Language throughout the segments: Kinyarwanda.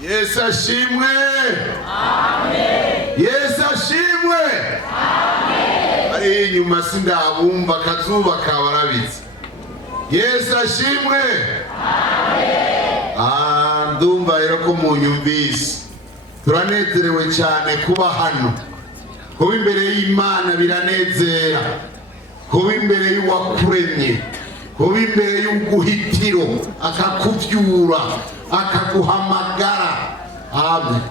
Yesu ashimwe. Amen. Yesu ashimwe. Amen. Ari inyuma sindabumva kazuba kabarabitse. Yesu ashimwe. Amen. Ndumva rero ko munyumvise. Turanezerewe cyane kuba hano. Kuba imbere y'Imana biranezera. Kuba imbere y'uwakuremye. Kuba imbere y'uguhitiro akakuvyura akaguhamagara. Amen.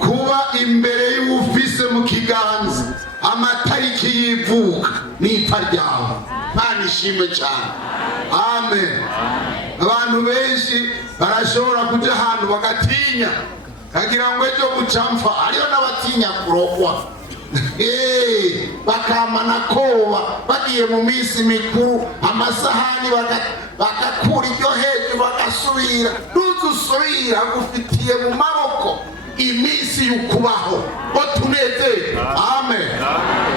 Kuba imbere y'ufise mu kiganza amatariki yivuka n'ipfa ryawe. Mana ishimwe cyane. Amen. Abantu benshi barashobora kuja ahantu bagatinya kagira ngo ejo bucamfa, ariyo n'abatinya kurogwa. Bakamana koba bagiye mu minsi mikuru amasahani bagakura iryo hejuru bagasubira ntuzusubira gufitiye mu maboko iminsi y'ukubaho ngo tunezere. Amen.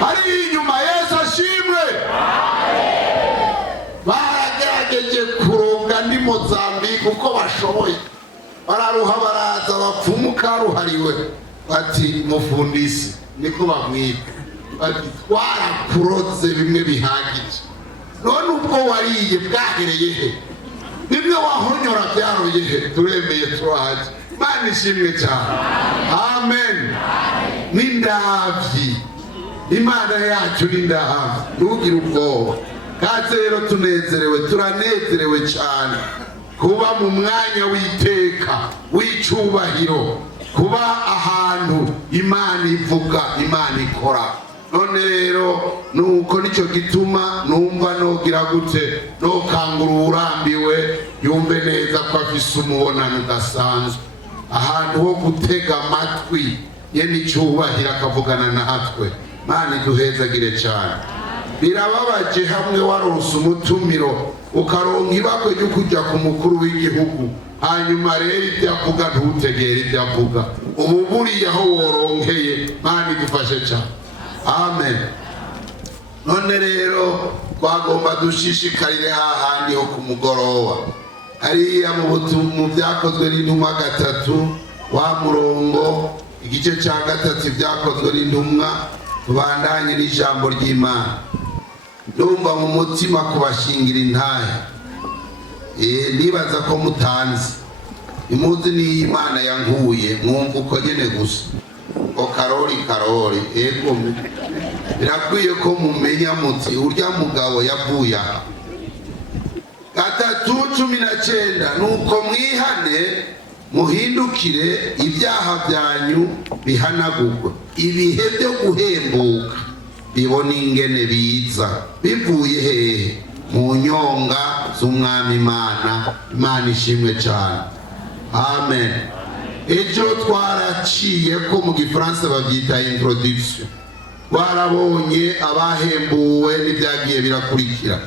Hari inyuma Yesu ashimwe. Baragerageje kuronga ndi Mozambique uko bashoboye, bararuha baraza bapfumu karuhariwe bati mufundisi niko bamwita, bati twarakuroze bimwe bihagije, none ubwo wariye bwahereye he? Bimwe wahonyora byaroye he? Turemeye turahaje. Mana ishimwe cyane. Amen. N'indavyi Imana yacu n'indavyi, ntugire ubwoba. Kaze rero tunezerewe, turanezerewe cyane kuba mu mwanya w'iteka w'icubahiro, kuba ahantu Imana ivuga, Imana ikora. None rero nuko nicyo gituma numva nogira gute, nokangura urambiwe yumve neza ko afise umubonano udasanzwe, ahantu ho gutega amatwi ye n'icubahiro akavugana natwe. Mana iduhezagire cyane. Birababaje hamwe waronse umutumiro ukaronka ibakwe ryo kujya ku mukuru w'igihugu, hanyuma rero ibyo avuga ntutegere ibyo avuga, ubu buriya aho woronkeye. Mana idufashe cyane. Amen. None rero twagomba dushishikarire hahandi ho ku mugoroba hariya mu byakozwe n'intumwa 3 wa murongo igice cya 3 byakozwe n'intumwa, tubandanye n'ijambo ry'Imana. Ndumva mu mutima kubashingira intahe. Nibaza ko mutanzi imuzi ni Imana yankuye, mwumva uko nyene gusa o karori ego birakwiye ko mumenya muti urya mugabo yavuye aha. 3:19 nuko mwihane muhindukire ibyaha byanyu bihanagurwe, ibihe byo guhembuka bibona ingene biza bivuye hehe? Mu nyonga z'umwami Imana. Imana ishimwe cyane. Amen. Ejo twaraciye ko mu gifaransa babyita introduction, warabonye abahembuwe n'ibyagiye birakurikira,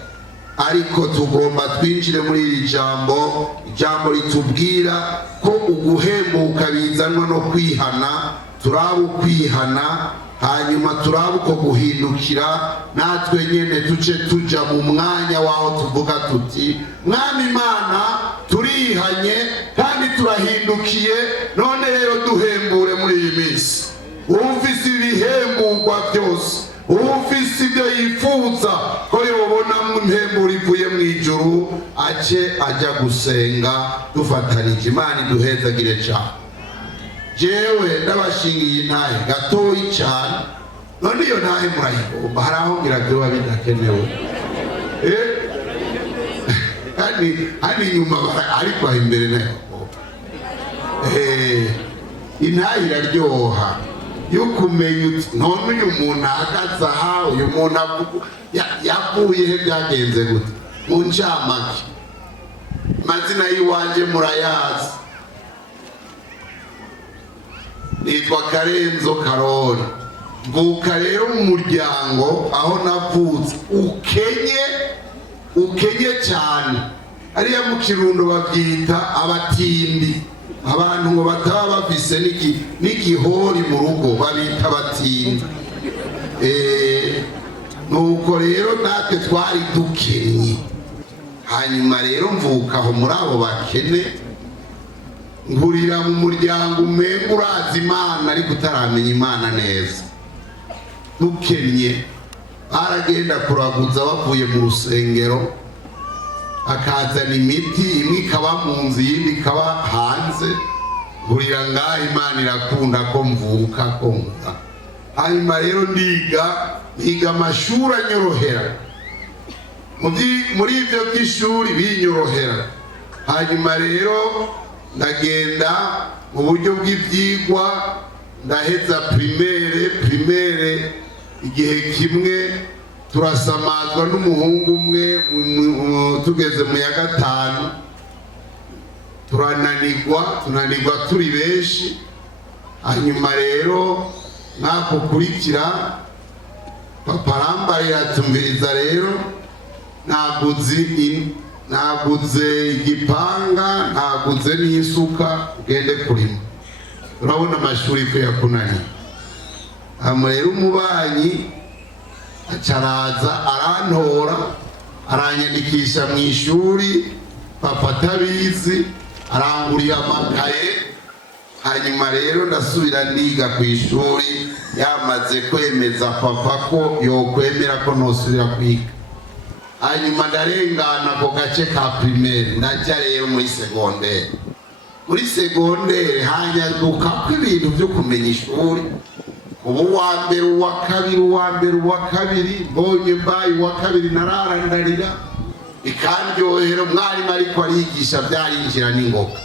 ariko tugomba twinjire muri iri jambo ritubwira ko uguhembuka bizanwa no kwihana. Turabu kwihana, hanyuma turabu ko guhindukira natwe nyene tuce tuja mu mwanya waho tuvuga tuti mwami Imana turihanye kandi turahindukiye, none rero duhembure muri iyi minsi. Ufise ibihemburwa byose, ufise ibyo yifuza ko yobona impemburo ivuye mu ijuru, ace ajya gusenga dufatanije. Imana iduhezagire cyane. Jewe ndabashingiye intahe gatoyi cyane, none iyo ntahe murayigomba, hari aho ngira byoba bidakenewe. Hani inyuma ariko aho imbere nayo intahe iraryoha yo kumenya uti none uyu muntu ahagaze aha, uyu muntu yavuye he, byagenze gute? Mu ncamake amazina y'iwanje murayazi, nitwa Karenzo Karori. Mvuka rero mu muryango aho navutse ukenye cyane, ariya mu Kirundo babyita abatindi. Abantu ngo bataba bafise n'igihori mu rugo babita abatindi. Nuko rero natwe twari dukenye, hanyuma rero mvuka aho muri abo bakene nkurira mu muryango umenga urazi Imana ariko utaramenya Imana neza. Dukennye aragenda kuraguza bavuye mu rusengero, akazana imiti imwe ikaba mu nzu iyindi ikaba hanze. Nkurira ngaho Imana irakunda ko mvuka ko nkuza. Hanyuma rero ndiga amashuri anyorohera, muri ibyo by'ishuri binyorohera. Hanyuma rero ndagenda mu buryo bw'ibyigwa, ndaheza primaire igihe kimwe turasamazwa n'umuhungu umwe tugeze mu ya gatanu, tunanirwa turi benshi. Hanyuma rero nakukurikira papa arambarira tumviriza rero, naguze igipanga, naguze n'isuka, ugende kurima, urabona amashuri ko yakunaniye. Rero umubanyi acaraza arantora aranyandikisha mu ishuri, papa atabizi arangurira amakaye. Hanyuma rero ndasubira ndiga ku ishuri, yamaze kwemeza papa ko yokwemera ko nosubira kwiga. Hanyuma ndarengana ako gace ka primaire ndajya rero muri secondaire. Muri secondaire hanyaduka ko ibintu byo kumenya ishuri, ubu wa mbere uwa kabiri mbonye mbaye uwa kabiri nararandarira ikandyohera. Umwarimu ariko arigisha byarinjira n'ingoga,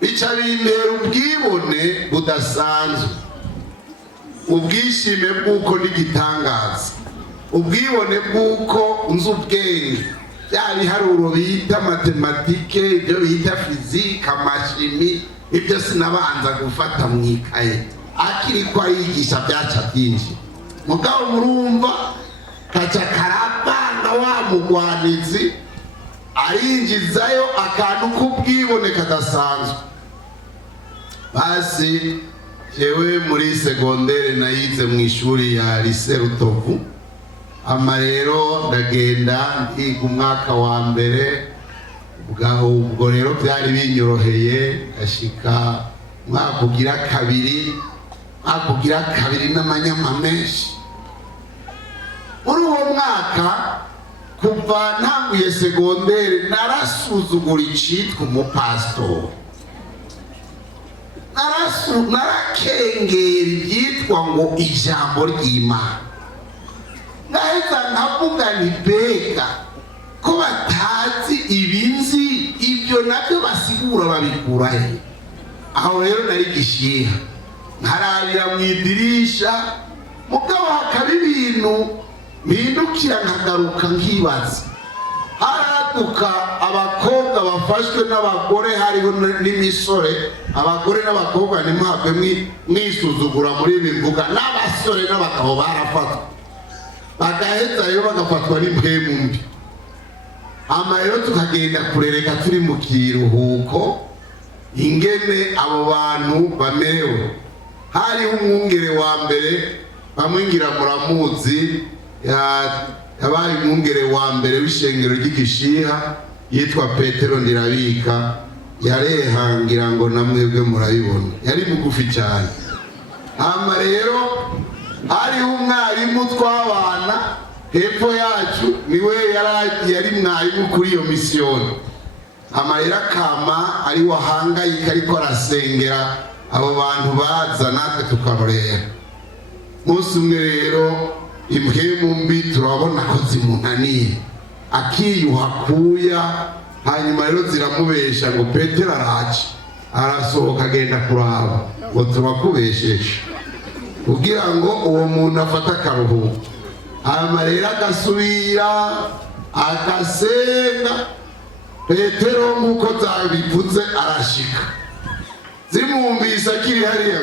bica bintera ubwibone budasanzwe, ubwishime bw'uko n'igitangaza, ubwibone bw'uko nzi ubwenge. Bya biharuro bita matematike, ibyo bita fizike, amashimi, ibyo sinabanza gufata mu ikaye, akiri ko arigisha byaca byinshi. Mugabo murumva kaca karapanga wa mugwanizi arinjizayo akantu k'ubwibone kadasanzwe. Basi jewe muri secondaire nayize mu ishuri ya Lycée Rutovu. Rero ndagenda ndiga umwaka wa mbere, ubwo rero byari binyoroheye. Ashika umwaka ugira kabiri n'amanyama menshi. Muri uwo mwaka kuva ntanguye secondaire narasuzugura icitwa umupastori, narakengera ibyitwa ngo ijambo ry'Imana. Naheza nkavuga nti mbega ko batazi ibinzi ibyo nabyo basigura babikura he? Aho rero nari gishiha nkarabira mu idirisha, mugabo hakaba ibintu mpindukira nkagaruka nkibaza. Haraduka abakobwa bafashwe n'abagore, hariho n'imisore. Abagore n'abakobwa ntimuhave mwisuzugura muri ibi mvuga, n'abasore n'abagabo barafatwa, bagaheza rero bagafatwa n'impwemu mbi. Rero tukagenda kurereka turi mu kiruhuko ingene abo bantu bamerewe. Hariho umwungere wa mbere bamwingira muramuzi, yabaye umwungere wa mbere w'ishengero ry'Igishiha, yitwa Petero Ndirabika. Yarehangira ngo namwebwe murabibona, yari mugufi cyane. Rero hariho umwarimu twabana hepfo yacu, niwe yari mwarimu kuri iyo misiyoni. Rero akama ari wahangayika ariko arasengera abo bantu baza, natwe tukarorera. Munsi umwe rero impwemu mbi turabona ko zimunaniye, akiyuha kuya. Hanyuma rero ziramubesha ngo Petero araje, arasohoka agenda kuraba ngo turakubesheje, kugira ngo uwo muntu afate akaruhuko. Rero agasubira agasenga. Petero nk'uko zabivuze arashika, zimwumvise akiri hariya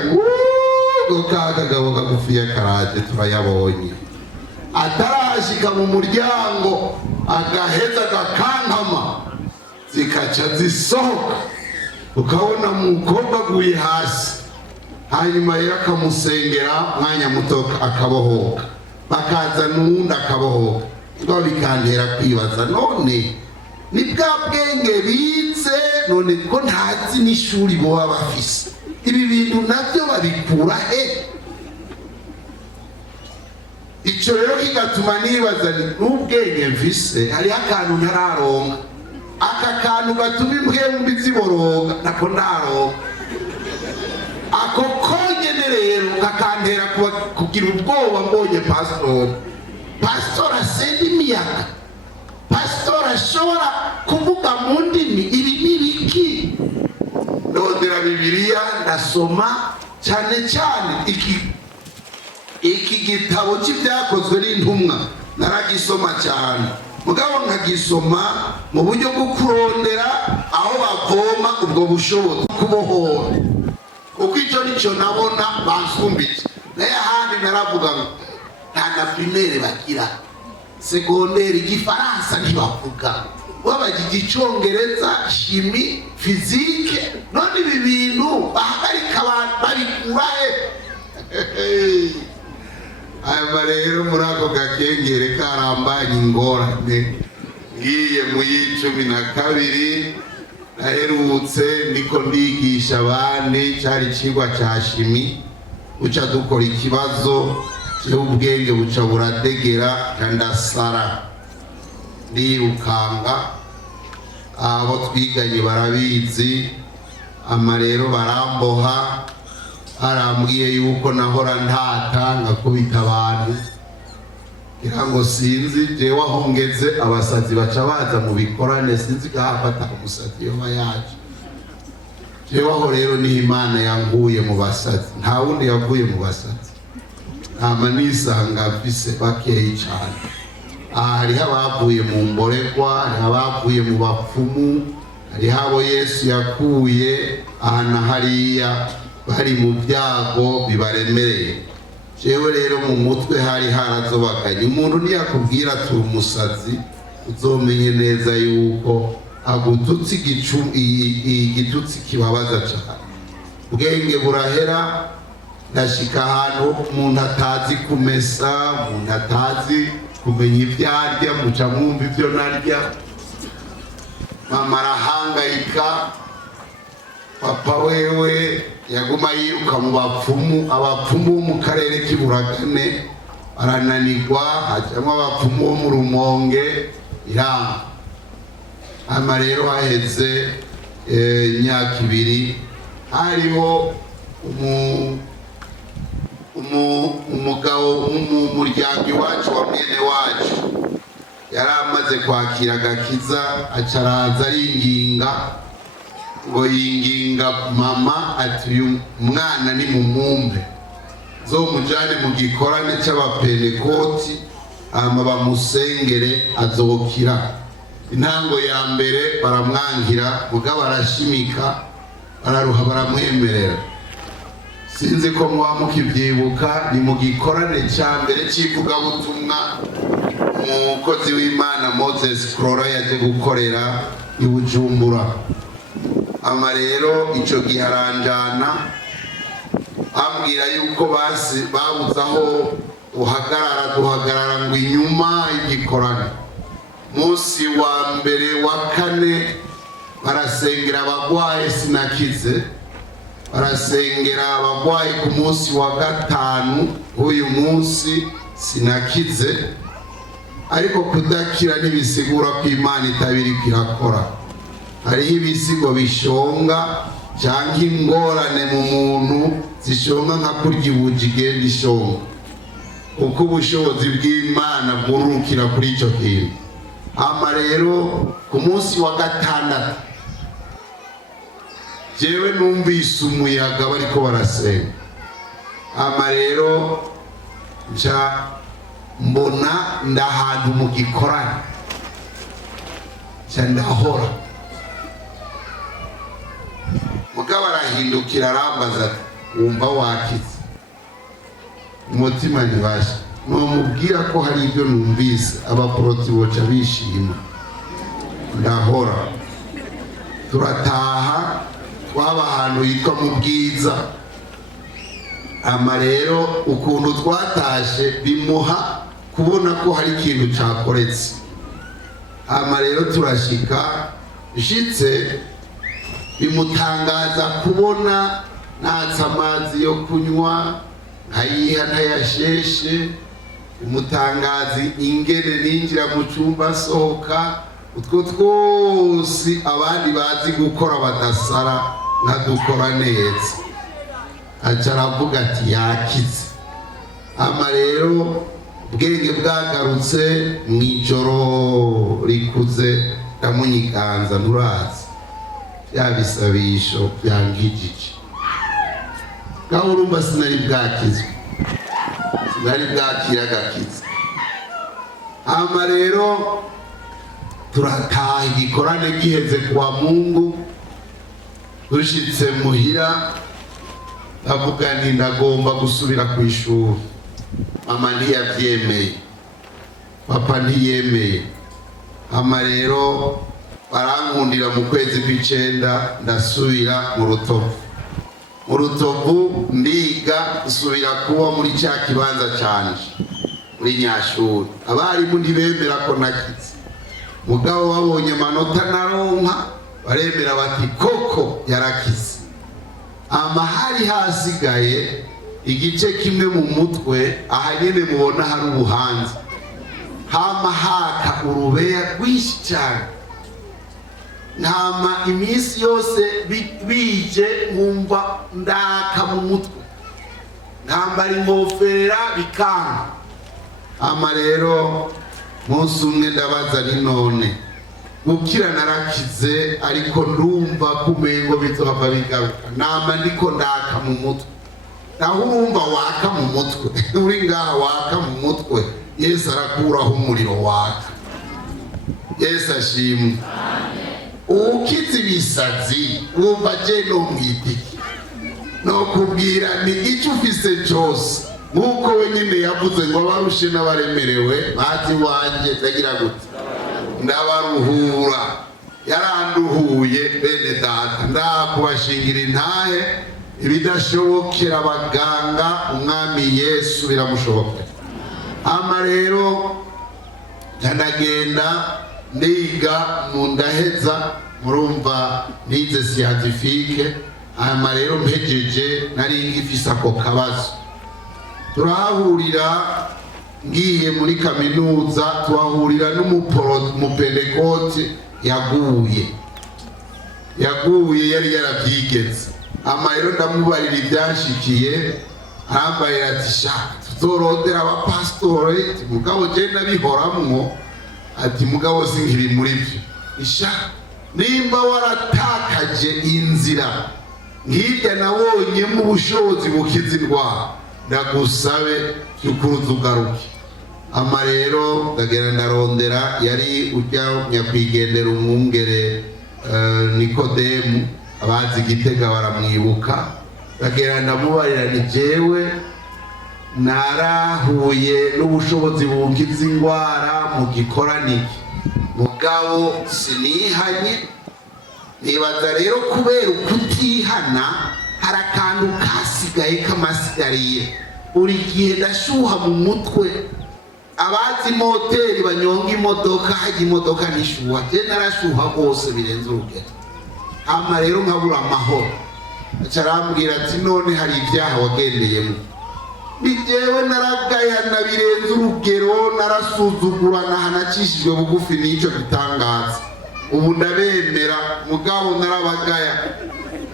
ngo ka kagabo kagufiya karaje turayabonye. Atarashika mu muryango agaheza agakankama, zikaca zisohoka, ukabona umukobwa aguye hasi. Hanyuma rero akamusengera, mwanya muto akabohoka, bakaza n'uwundi akabohoka. Ngo bikantera kwibaza, none ni bwa bwenge bize none ko ntazi n'ishuri boba bafise. Ibi bintu nabyo babikura he? Icyo rero kigatuma nibaza n'ubwenge mfise hariho akantu ntararonka, aka kantu gatuma impwembi ziboroga nako ndaronka. Ako konyene rero kakantera kugira ubwoba mbonye pasitori asenda imiyaga, pasitori ashobora kuvuga mu ndimi. Ibi ni biki? Ndondera Bibiliya ndasoma cyane cyane iki gitabo cy'ibyakozwe n'intumwa naragisoma cyane, mugabo nkagisoma mu buryo bwo kurondera aho bavoma ubwo bushobozi kubohora, kuko icyo nicyo nabona bansumbije. naye ahandi naravuga ngo nta na primaire bagira, segonderi igifaransa ntibavuga, wabagize icyongereza, shimi, fizike. None ibi bintu bahagarika abantu babikura he? Aba rero muri ako gakengere karambanye ingorane. Ngiye mu y'12 naherutse ndiko ndigisha abandi, cyari ikigwa cya shimi, uca dukora ikibazo cy'ubwenge buca buradegera ndasara ndirukanga. Abo twiganye barabizi, amarero baramboha, arambwiye yuko nahora ntata ngakubita abantu, ngira ngo sinzi jewe aho ngeze abasazi baca baza mu bikorane, sinzi gahafata umusazi yoba yaje. Jewe aho rero ni Imana yanguye mu basazi, nta wundi yavuye mu basazi. Ntama nisanga mfise bakeyi cyane. Hariho abavuye mu mboregwa, hariho abavuye mu bapfumu, hariho abo Yesu yakuye ahana hariya bari mu byago bibaremereye. Jewe rero mu mutwe hari harazobaganye. Umuntu niyakubwira ati umusazi, uzomenye neza yuko agututsi igitutsi kibabaza cyane. Ubwenge burahera, ndashika ahantu umuntu atazi kumesa, umuntu atazi kumenya ibyo arya, muca mwumva ibyo narya. Mama arahangayika, papa wewe yaguma yiruka mu bapfumu, abapfumu bo mu karere k'Iburagane barananirwa, hajyamo abapfumu bo mu Rumonge iranga. Hama rero haheze imyaka 2 hariho umugabo mu muryango iwacu wa mwene wacu yari amaze kwakira agakiza, acaraza yinginga ngo yinginga mama ati uyu mwana ni mumumbe, zomujane mu gikorane cy'abapentekoti hama bamusengere azokira. Intango ya mbere baramwangira, mugabo arashimika, bararuha baramwemerera. Sinzi ko muba mukibyibuka, ni mu gikorane cya mbere cy'ivugabutumwa umukozi w'Imana Moses Krora yaje gukorera i Bujumbura. Ama rero icyo gihe aranjana ambwira yuko babuze aho duhagarara ngo inyuma y'igikorane. Munsi wa mbere wa 4 barasengera abagwaye sinakize, barasengera abagwaye ku munsi wa 5 uyu munsi sinakize. Ariko kudakira nibisigura ko Imana itabiri kirakora. Hariho ibisigo bishonga cyangwa ingorane mu muntu zishonga nka kurya ibuji igenda ishonga, uko ubushobozi bw'Imana bwurukira kuri icyo kintu. Hama rero ku munsi wa 6 jewe numvise umuyaga bariko barasenga. Hama rero nca mbona ndahantu mu gikorane, nca ndahora. Mugabo arahindukira arambaza ati wumva wakize? Umutima ntibasha nomubwira ko hari ibyo numvise, abaporoti boca bishima. Ndahora, turataha, twaba ahantu yitwa mu Bwiza. Ama rero ukuntu twatashe bimuha kubona ko hari ikintu cyakoretse. hama rero turashika ishitse bimutangaza kubona natse amazi yo kunywa nkayiha ntayasheshe, bimutangaza ingene ninjira mu cyumba sohoka, utwo twose abandi bazi gukora badasara nkadukora neza. Aca aravuga ati yakize. Ama rero ubwenge bwagarutse mw'ijoro rikuze ndamunyiganza nturazi byabisabisho byangijije. Ngaho urumva sinari bwakizwe, sinari bwakira agakiza. Ama rero turataha igikorane giheze kwa Mungu, dushitse muhira ndavuga nti ndagomba gusubira ku ishuri. Mama ntiyabyemeye, papa ntiyemeye. Ama rero barankundira mu kwezi kw'icenda ndasubira mu Rutovu. Mu Rutovu ndiga nsubira kuba muri cya kibanza canje muri Nyashuri. Abarimu ntibemera ko nakize, mugabo babonye amanota naronka baremera bati koko yarakize. Ama hari hasigaye igice kimwe mu mutwe, aha nyene mubona hari ubuhanzi, hama haka urubeya rwinshi cyane. Ntama iminsi yose bije nkumva ndaka mu mutwe, ntambara ingofera bikanga. Ama rero munsi umwe ndabaza ni none gukira narakize ariko ndumva kumengo bizohava bigaruka, nama ndiko ndaka mu mutwe. Naho urumva waka mu mutwe uri ngaha waka mu mutwe, Yesu arakuraho umuriro waka. Yesu ashimwe. Ukize ibisazi wumva je no mwitiki no kubwira ni icyo ufise cyose, nkuko wenyine yavuze ngo abarushe n'abaremerewe bazi wanje ndagira gute ndabaruhura. Yaranduhuye bene data, ndakubashingira intahe ibidashobokera abaganga umwami Yesu biramushobokera. Ama rero ndagenda niga mu ndaheza, murumva nize scientifique. Ama rero mpejeje nari ngifise ako kabazo, turahurira ngiye muri kaminuza, tuhahurira n'umupentekote yaguye yari yarabyigeze. Ama rero ndamubarira ibyanshikiye, arambarira ati sha tuzorondera abapasitore, mugabo je nabihoramwo, ati mugabo singiri muri byo. Isha nimba waratakaje inzira ngirya nabonye mu bushobozi bukiza indwara, ndagusabe cyukuruza ugaruke. Ama rero ndagenda ndarondera, yari ujya nyakwigendera umwungere Nikodemu, abazi Gitega baramwibuka. Ndagenda ndamubarira ni jewe narahuye n'ubushobozi bukiza indwara mu gikoraniki, mugabo sinihanye. Nibaza rero kubera ukutihana hari akantu kasigaye kamasigariye. Buri gihe ndashuha mu mutwe, abazi moteri banyonga imodoka, haje imodoka nishuha, je narashuha rwose birenze urugero. Hama rero nkabura amahoro. Aca arambwira ati none hari ibyaha wagendeyemo. Ni jewe naragayana birenze urugero, narasuzugurana hanacishijwe bugufi n'icyo gitangaza. Ubu ndabemera, mugabo narabagaya.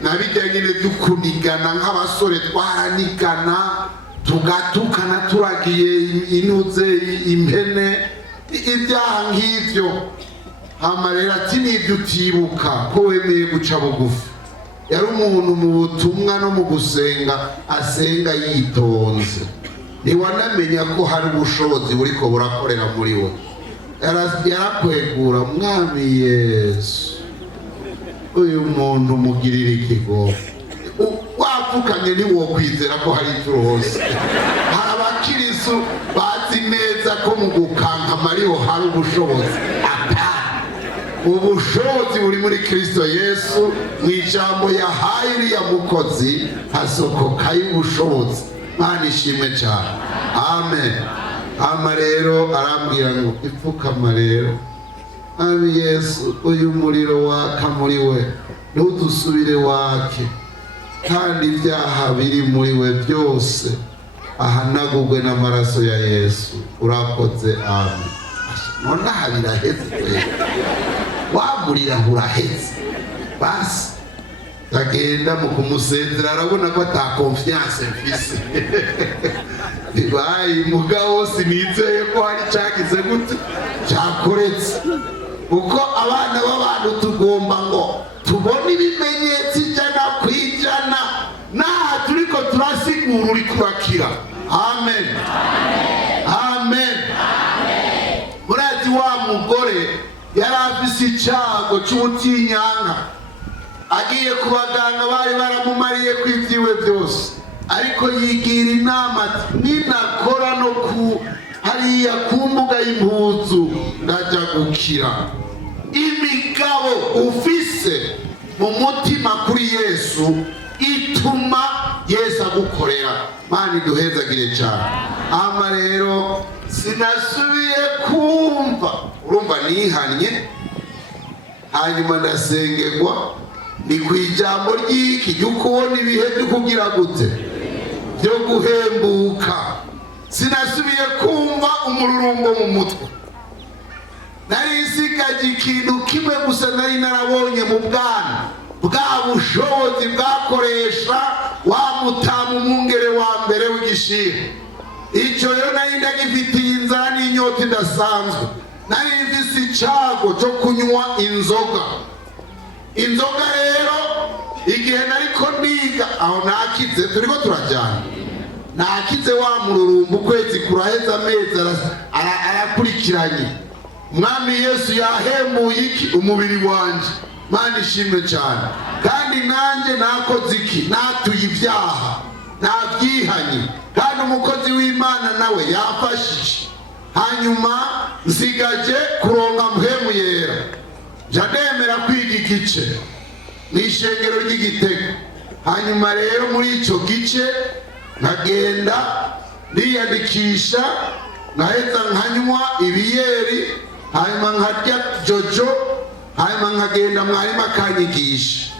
Nabijya nyine dukunigana nk'abasore, twaranigana tugatukana turagiye inuze impene, ibyaha nk'ibyo. Hama rero ati nibyo utibuka ko wemeye guca bugufi. Yari umuntu mu butumwa no mu gusenga asenga yitonze, ntiwanamenya ko hari ubushobozi buriko burakorera muri we. Yarakwegura, mwami Yesu uyu muntu mugirira ikigo. Wapfukanye ntiwokwizera ko hari icyo hose. Hari abakirisu bazi neza ko mu gukankama ariho hari ubushobozi. Ubushobozi buri muri Kristo Yesu, mu ijambo yahaye uriya mukozi hasokokayo ubushobozi. Mana ishimwe cyane, amen. Ama rero arambwira ngo ipfukama rero Mwami Yesu, uyu muriro waka muri we ntudusubire wake, kandi ibyaha biri muri we byose ahanagurwe n'amaraso ya Yesu. Urakoze, amen. Nonaha biraheze, wamurira uraheze. Basi tagenda mu kumusezera, arabona ko ata confiance mfise. Bibaye mugabo sinizeye ko hari cyagize gute cyakoretse, uko abana b'abantu tugomba ngo tubone ibimenyetso ijana ku ijana, naha turiko turasigura uri kurakira. Amen, amen. Murazi wa mugore yari afise icyago cy'ubutinyanga, agiye ku baganga bari baramumariye ku ibyiwe byose, ariko yigira inama ati ninakora no ku hariya ku mbuga y'impuzu ndaja gukira. Imigabo ufise mu mutima kuri Yesu ituma Yesu agukorera. Mani duhezagire cyane. Ama rero sinasubiye kumva, urumva nihanye, hanyuma ndasengerwa, ni ku ijambo ry'iki ryo kubona ibihe byo kugira gute byo guhembuka. Sinasubiye kumva umururumbo mu mutwe, nari nsigaje ikintu kimwe gusa nari narabonye mu bwana, bwa bushobozi bwakoresha wa mutamu umwungere wa mbere w'igishira. Icyo rero nari ndagifitiye inzara n'inyota idasanzwe, nari mfise icyago cyo kunywa inzoga. Inzoga rero igihe nariko niga aho nakize, turiko turajyana, nakize wa mururumbu, ukwezi kuraheza, amezi arakurikiranye. Mwami Yesu yahembuye iki umubiri wanje, Mana ishimwe cyane. Kandi nanjye nakoze iki, natuye ibyaha, nabyihanye, kandi umukozi w'Imana nawe yafashije. Hanyuma nsigaje kuronka mpemu yera, jademera kwiga igice n'ishengero ry'Igitega. Hanyuma rero muri icyo gice nkagenda ndiyandikisha, nkaheza nkanywa ibiyeri, hanyuma nkarya jojo, hanyuma nkagenda mwarimu akanyigisha,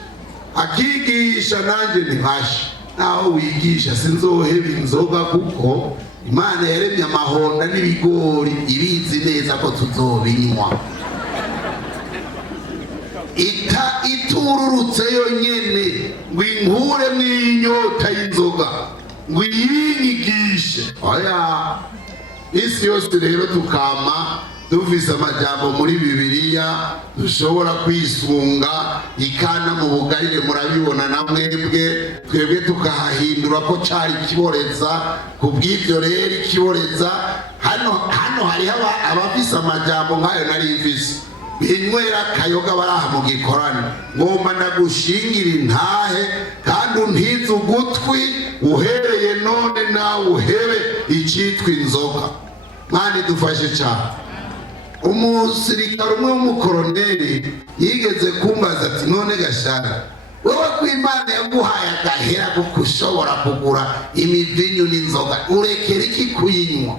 akigisha nanjye ntinkashe. Naho wigisha sinzoheba inzoga, kuko Imana yaremye amahonda n'ibigori, ibizi neza ko tuzobinywa. Itururutse yonyene ngo inkure n'inyota y'inzoga, ngo iyinyigishe. Oya, isi yose rero tukama dufise amajambo muri Bibiliya dushobora kwisunga, ikana mu bugarire murabibona na mwebwe, twebwe tukahahindura ko cari kiboreza. Kubw'ivyo rero ikiboreza hano hariho abafise amajambo nk'ayo nari mfise, binywera akayoga baraha mu gikorane, ngomba ndagushingira intahe kandi untize ugutwi, uhereye none nawe uhebe icitwa inzoga. Mani dufashe cyane. Umusirikare umwe w'umukoroneri yigeze kumbaza ati, none Gashara, wowe ko Imana yaguhaye agahera kuko ushobora kugura imivinyu n'inzoga, urekera iki kuyinywa?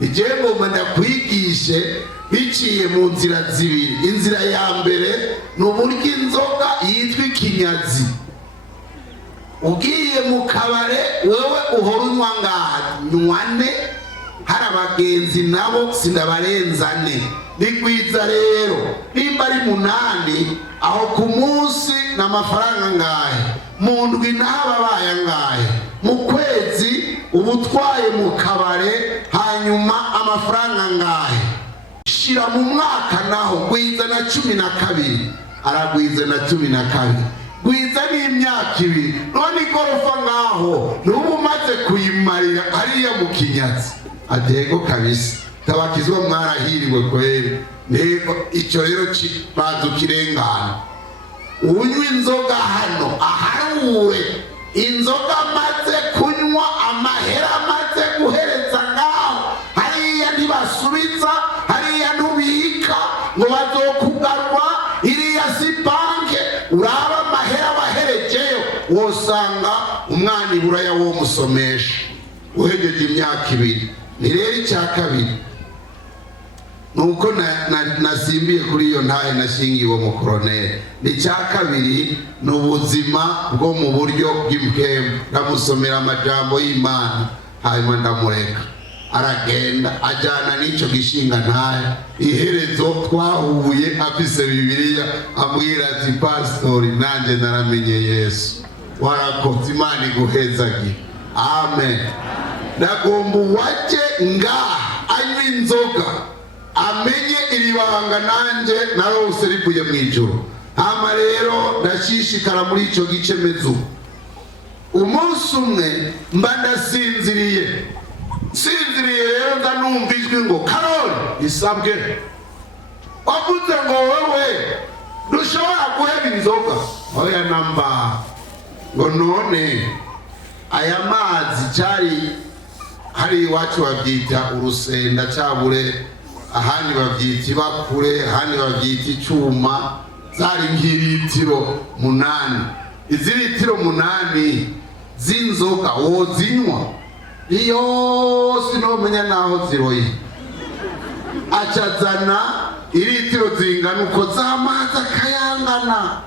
Ije ngomba ndakwigishe biciye mu nzira zibiri. Inzira ya mbere ni uburyo inzoga yitwa ikinyazi. Ugiye mu kabare wewe uhora unywa ngaha, nywane, hari abagenzi nabo sindabarenzane. Nigwiza rero nimba ari 8 aho ku munsi n'amafaranga ngahe, mu ndwi n'ababaye ngahe, mu kwezi ubutwaye mu kabare, hanyuma amafaranga ngahe. Shira mu mwaka naho gwiza na 12, aragwiza na 12, gwiza n'imyaka 2. None igorofa ngaho n'ubu maze kuyimarira ariya mu kinyazi. Atego kabisa, tabakizwa mwarahiriwe kweli. Nego icyo rero bazu kirengana, unywa inzoga hano aharuwe inzoga maze kunywa, amahera maze guhereza ngaho, hariya ntibasubiza, hariya ntubika ngo bazokugarwa, iriya si banke, uraba amahera baherejeyo wosanga umwana iburaya wo musomesha uhejeje imyaka 2. Ni rero icya kabiri, nuko nasimbiye kuri iyo ntahe nashingiwe mu koroneri. Icya kabiri ni ubuzima bwo mu buryo bw'impwemu. Ndamusomera amajambo y'Imana hanyuma ndamureka aragenda ajyana n'icyo gishinga ntahe. Iherezo twahuye afise Bibiliya ambwira ati pastori nanjye naramenye Yesu. Warakoze, Imana iguhezagire. Amen. Ndagomba uwaje ngaha anywa inzoga amenye iri banga nanjye narose rivuye mu ijuru. Hama rero ndashishikara muri icyo gice mezu. Umunsi umwe mba ndasinziriye rero ndanumva ijwi ngo Karoli isabwe wavuze ngo wewe dushobora guheba inzoga. Oya namba ngo none aya mazi cyari hari iwacu babyita urusenda cyabure, ahandi babyita ibakure, ahandi babyita icyuma. Zari nk'ilitiro 8. Izi litiro 8 z'inzoga wozinywa iyo sinomenya naho ziroye. Acazana ilitiro zingana uko z'amazi akayangana.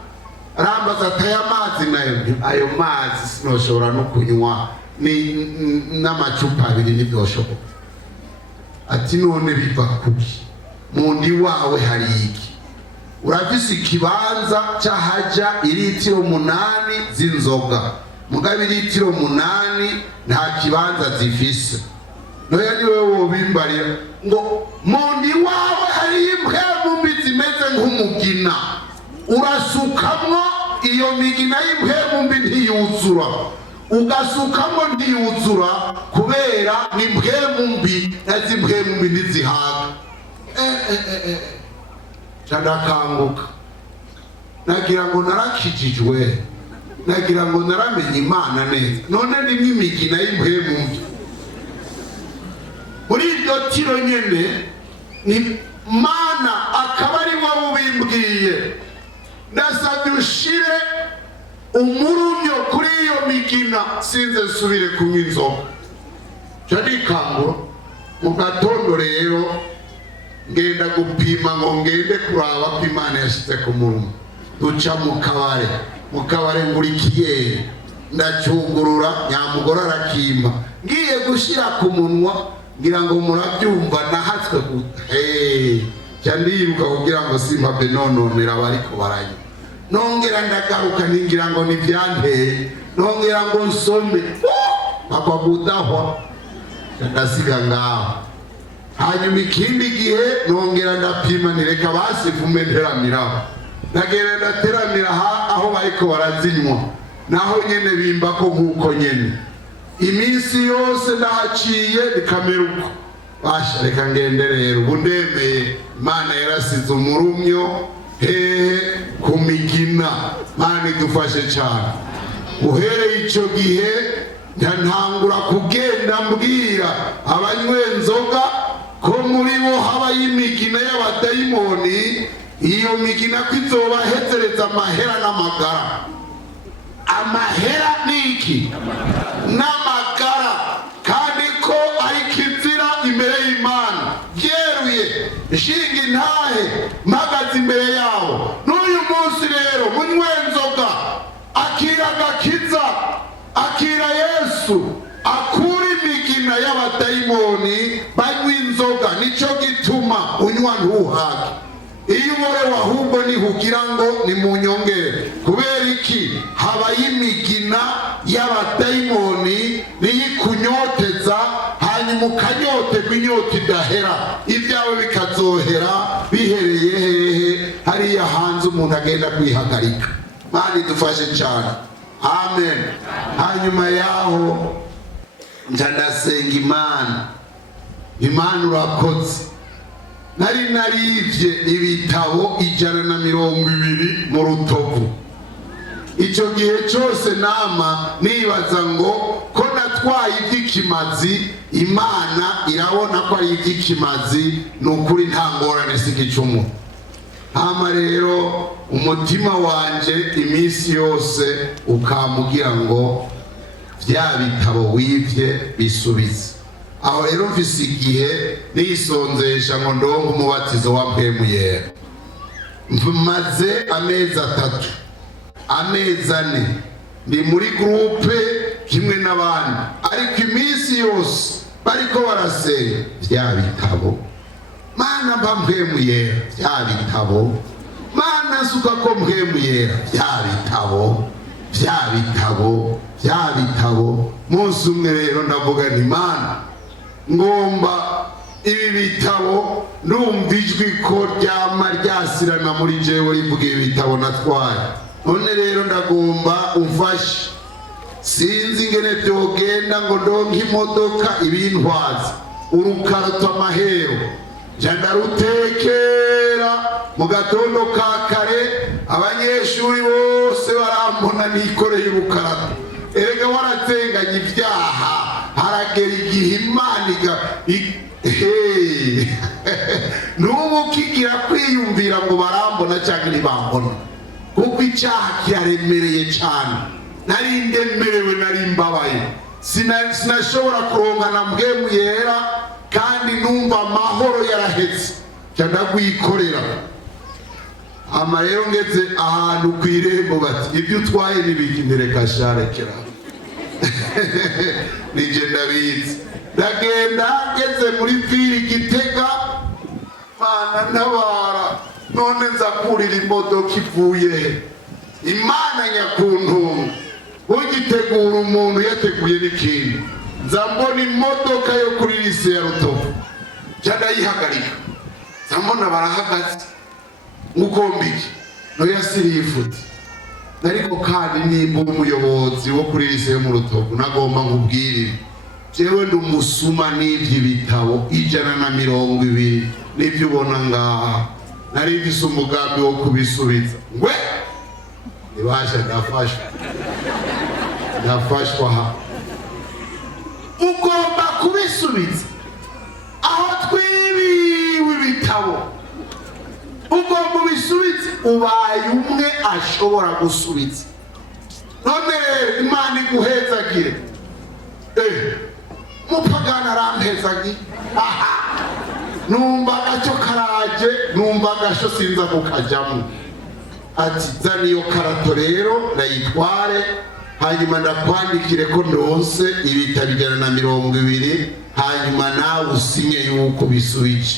Arambaza ati aya mazi nayo, ayo mazi sinoshobora no kunywa n'amacupa 2 ntibyoshoboka. Ati none biva kuki? Mundi wawe hari iki? Urafise ikibanza cyahaja ilitiro 8 z'inzoga, mugabe ilitiro 8 nta kibanza zifise. Noya niwe wobimbarira ngo mundi wawe hari impwemu mbi zimeze nk'umugina, urasukamwo iyo migina y'impwemu mbi ntiyuzura, ugasukamwo ntiyuzura kubera n'impwemu mbi, nazi impwemu mbi ntizihaga. Cadakanguka nagira ngo narakijijwe, nagira ngo naramenye Imana neza. None nimwe imigina y'impwemu mbi muri iryo tiro nyene ni Mana akaba ari wowe ubimbwiye. Ndasabye ushire umurumyo kuri iyo migina sinze nsubire kunywa inzoga. Cadikangura mu gatondo rero ngenda gupima ngo ngende kuraba ko Imana yashyize ku munwa. Duca mu kabare ngurikiye ndacungurura, nyamugora arakimba. Ngiye gushira ku munwa ngira ngo murabyumva nahatswe cyandiruka kugira ngo simpave nononera bariko baranye. Nongera ndagaruka ningira ngo nibyanteye, nongera ngo nsome papa budahwa ndasiga ngaho. Hanyuma ikindi gihe nongera ndapima nireka basifume nteramiraho. Nagera ndateramira aho bariko barazinywa, naho nyene bimba ko nkuko nyene. Iminsi yose ndahaciye bikamera uko. Basha reka ngende rero bundemeye Imana yarasize umurumyo ku migina. Mana idufashe cyane. Uhereye icyo gihe ntangura kugenda mbwira abanywenzoga ko muri bo haba y'imigina y'abadayimoni. Iyo migina kwizoba hezereza amahera n'amagara. Amahera niki n'amagara, kandi ko ari kizira imbere y'Imana. Byeruye ishinga intahe mpagaze imbere yawo. N'uyu munsi rero munywenzoga akira agakiza, akira Yesu, akura imigina y'abadayimoni banywa inzoga. Nico gituma unywa ntuhage. Iyo umore wahubwo nihugira ngo ni mu nyongere. Kubera iki? Habaye imigina y'abadayimoni niyikunyoteza, hanyuma ukanyoterwa inyota idahera, ibyawe bikazohera bihereye hehe? Hariya hanze umuntu agenda kwihagarika. Mana idufashe cyane. Amen. Hanyuma yaho ndasenga Imana urakoze. Nari narivye ibitabo 120 mu Rutovu. Icyo gihe cyose nama nibaza ngo ko natwaye iby'ikimazi, Imana irabona ko ari iby'ikimazi, nukuri nta ngorane sigicumu. Hama rero umutima wanje iminsi yose ukamugira ngo bya bitabo wivye bisubize. aho rero mfise igihe nisonzesha ngo ndonke umubatizo wa mpwemu yera. Maze amezi 3 amezi 4 ndi muri groupe kimwe n'abandi, ariko iminsi yose bariko barasenga vya bitabo mana mba mpwemu yera, vya bitabo mana suka ko mpwemu yera, vya bitabo vya bitabo vya bitabo. Munsi umwe rero ndavuga nti mana ngomba ibi bitabo ndumva ijwi ko ryama ryasirana muri jewe rivuga ibi bitabo natwaye. None rero ndagomba umfashe, sinzi ingene byogenda ngo ndonke imodoka ibintwaza urukarato amahero jandarutekera mu gatondo ka kare, abanyeshuri bose barambona nikoreye urukarato. Erega waratenganye ibyaha, haragera igihe Imana n'ubu kigira kwiyumvira ngo barambona cyangwa ntibambona, kuko icyaha kiraremereye cyane. Nari ndemerewe, nari mbabaye, sinashobora kurongana mpwemu yera, kandi numva amahoro yarahetse ndagwikorera. Ama rero ngeze ahantu ku irembo bati ibyo utwaye n'ibiki, ntereka sharekera nije ndabizi. Ndagenda ngeze muri piri Gitega, Mana ntabara, none nzakurira imodoka ivuye. Imana nyakuntu ugitegura umuntu yateguye n'ikindi, nzambona imodoka yo kuri lise ya Rutovu ndayihagarika, nzambona barahagaze mukombiki noya sirifute. Ariko kandi nimba umuyobozi wo kuri lise yo mu Rutovu nagomba nkubwirire, jewe ndi umusuma n'ivyo bitabo 120 n'ivyo ubona ngaha. Nari mfise umugambi wo kubisubiza, ngwe nibasha ndafashwa ugomba kubisubiza aho twibiwe ibitabo, ugomba ubisubize. Ubaye umwe ashobora gusubiza. None Imana iguhezagire, mupagana arampezagire. Numva agacyo karaje, numva agasho sinza kukajyamo. Ati zana iyo karato rero ndayitware, hanyuma ndakwandikire ko ndose ibitabo 120, hanyuma nawe usinye yuko bisubije.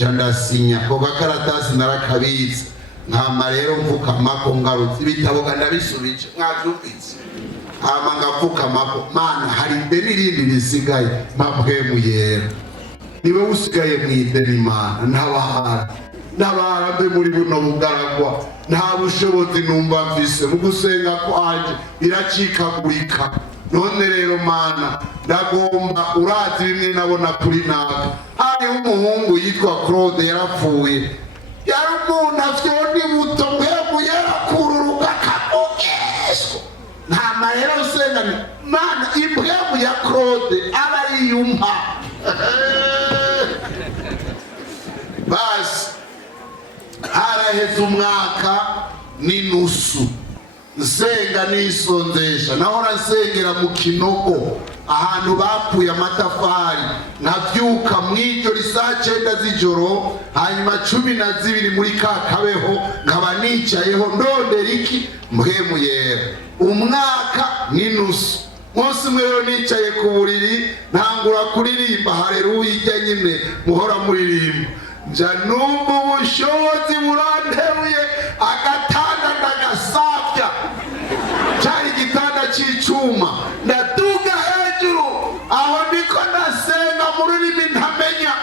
Ndasinya ko gakaratasi narakabitse, nkama rero mvukamako ngarutse ibitabo ndabisubije mwavyumvise. Hama ngavukamako, Mana hari ideni rindi risigaye, mpwemu yera niwe usigaye mwideni. Mana ntabara mbe muri buno bugaragwa, nta bushobozi numva mfise mu gusenga kwanje biracikagurika. None rero Mana ndagomba, urazi bimwe nabona kuri nawe. Hariho umuhungu yitwa Claude yarapfuye, yari umuntu afyondi buto, mpwemu yarakururuka kamugesho. Nta mahera usenga ni Mana impwemu ya Claude aba ariyumpa. Basi haraheze umwaka n'inusu nsenga nisonzesha, nahora nsengera mu Kinogo ahantu bakuye amatafari, nkavyuka mw'ijoro isaa 9 z'ijoro, hanyuma 12 muri Kakabeho nkaba nicayeho ndondera iki, mpwemu yera. Umwaka n'inusu. Munsi umwe rero nicaye ku buriri ntangura kuririmba haleluya ijya nyine muhora muririmba, nja numva ubushobozi buranteruye, agatanda ndagasavya, cari igitanda c'icuma, ndaduga hejuru, aho ndiko ndasenga mu rurimi ntamenya,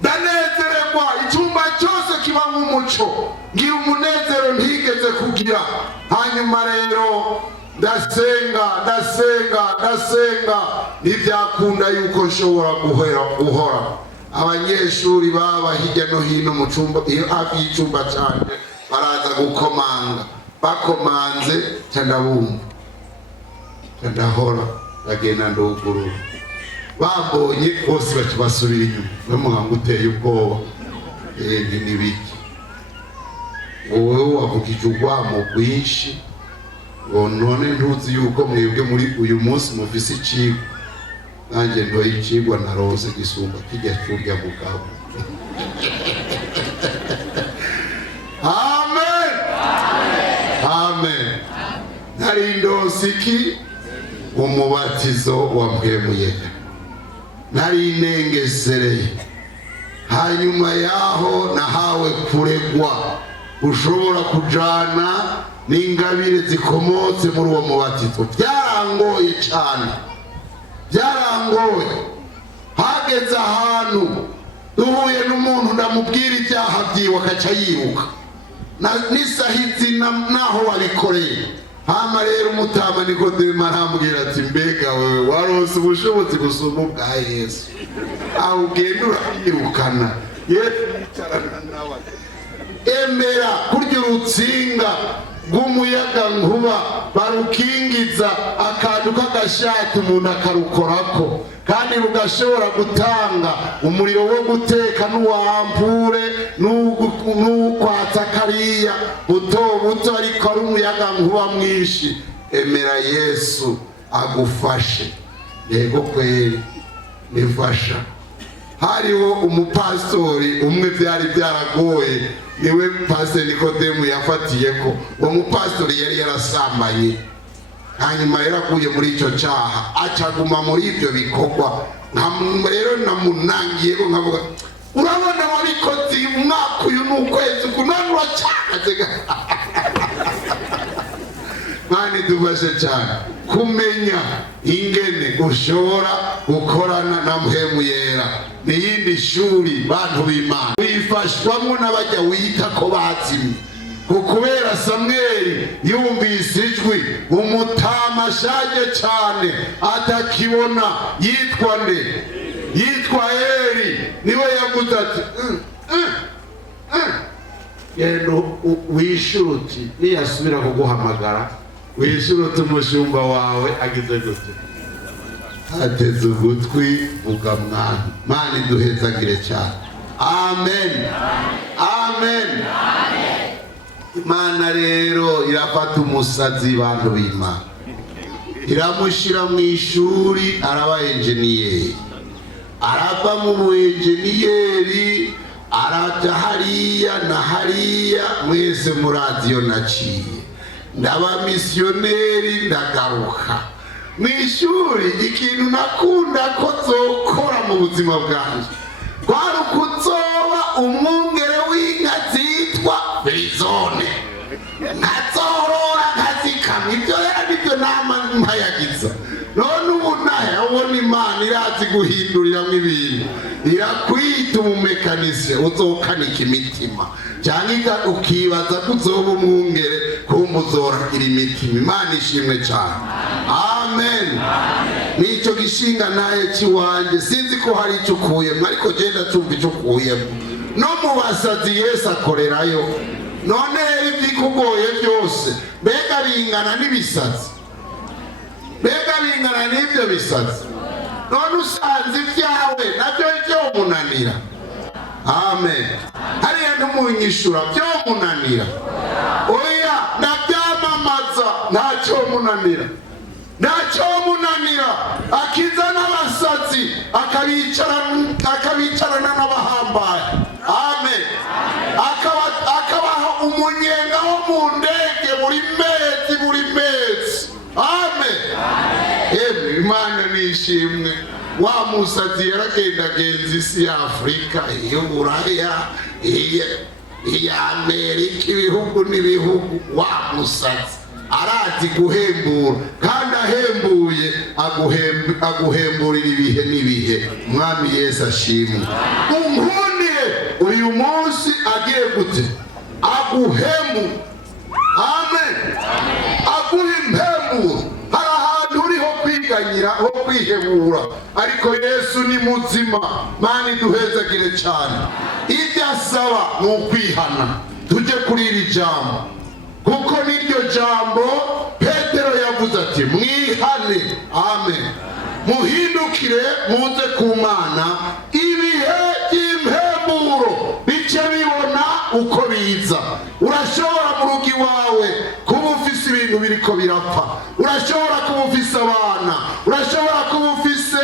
ndanezererwa, icumba cyose kiba nk'umuco, ngira umunezero ntigeze kugira. Hanyuma rero ndasenga ntibyakunda yuko nshobora guhora. Abanyeshuri baba hirya no hino mu cumba, hafi y'icumba cyane, baraza gukomanga. Bakomanze ndabumva, ndahora, ndagenda ndugurura. Babonye bose baca basubira inyuma, bamuhanga uteye ubwoba. N'ibiki wowe wavugije urwamo rwinshi, ngo none ntuzi yuko mwebwe muri uyu munsi mufise icigwa. nanjye ntoye icigwa narose gisumba kijya kurya mugabo. Amen. Amen. Nari ndosiki umubatizo wa Mpwemu Yera, nari nengesereye. Hanyuma yaho nahawe kuregwa ushobora kujana n'ingabire zikomotse muri uwo mubatizo. Byarangoye cyane, byarangoye. Hageze ahantu duhuye n'umuntu ndamubwira ibyaha byiwe akaca yiruka n'isahizi naho wabikoreye. Hama rero umutama Nikodemo arambwira ati mbega wewe waronse ubushobozi gusumba ubwa Yesu, aho ugenda urayirukana. Yesu yicarana nawe emera kurya urutsinga rw'umuyaga nkuba barukingiza akantu k'agashati umuntu akarukorako, kandi rugashobora gutanga umuriro wo guteka n'uwampure n'ukwatsa kariya buto buto, ariko ari umuyaga nkuba mwinshi. Emera Yesu agufashe. Yego kweli nifasha. Hariho umupastori umwe byari byaragoye, niwe Pastor Nikodemo yafatiyeko. Uwo mupastori yari yarasambanye, hanyuma yaraguye muri icyo cyaha acaguma muri ibyo bikorwa. Rero namunangiye ko nkavuga, urabona wabikoze umwaka uyu n'ukwezi none uracyakaze. Mani dufashe cyane kumenya ingene ushobora gukorana na Mpwemu Yera. N'iyindi shuri bantu b'Imana wifashwamo n'abajya wita ko bazimye. Kubera Samweli yumvise ijwi umutama ashaje cyane atakibona, yitwa nde? Yitwa Eli. Niwe yavuze ati yendo wishuruti niyasubira kuguhamagara wishuruti umushumba wawe agize gute, ateze ugutwi vuga mwana. Mani duhezagire cyane. Amen. Amen. Imana rero irafata umusazi bantu b'Imana iramushira mu ishuri, araba enjeniyeri, arava mu buenjeniyeri araja hariya na hariya. Mwese muraziyo naciye ndaba misiyoneri ndagaruka mu ishuri. Ikintu nakunda ko zokora mu buzima bwanjye kwari ukuzoba umwungere w'inka zitwa Verizone, nkazorora nkazikama. Ibyo rero nibyo nama mpayagiza. None ubu nahe ubona Imana irazi guhinduriramo ibintu, irakwita umumekanisiye uzokanika imitima, cyangwa ukibaza ko uzoba umwungere kumva uzoragira imitima. Imana ishimwe cyane. Amen. Nicyo gishinga naye kiwanje, sinzi ko hari icyo ukuyemo, ariko genda cyumva icyo ukuyemo. No mu basazi Yesu akorerayo. None ibikugoye byose mbega bingana n'ibisazi, mbega bingana n'ibyo bisazi. None usanze ibyawe nabyo byomunanira. Amen. Hariya ntumunyishura byomunanira. Oya ndabyamamaza ntacyo munanira, ntacyo munanira. Akiza n'abasazi akabicarana n'abahambaye. Amen. Akabaha umunyenga wo mu ndege buri mezi. Amen. Imana nishimwe. Wa musazi yaragendagenza isi ya Afrika, y'Uburaya, iya Amerika, ibihugu n'ibihugu. Wa musazi arazi guhembura, kandi ahembuye aguhemburira ibihe n'ibihe. Mwami Yesu ashimwe. Unkundire uyu munsi agiye gute? Aguhembura. Amen. Aguha impemburo. Hari ahantu uriho kwiganyira ho kwihebura, ariko Yesu ni muzima. Mani duhezagire cyane. Ibyo asaba ni ukwihana. Tujye kuri iri jambo, kuko niryo jambo Petero yavuze ati mwihane. Amen. Muhindukire muze ku Mana, ibihe by'impemburo bice bibona uko biza. Urashobora mu rugo iwawe kuba ufise ibintu biriko birapfa, urashobora kuba ufise abana, urashobora kuba ufise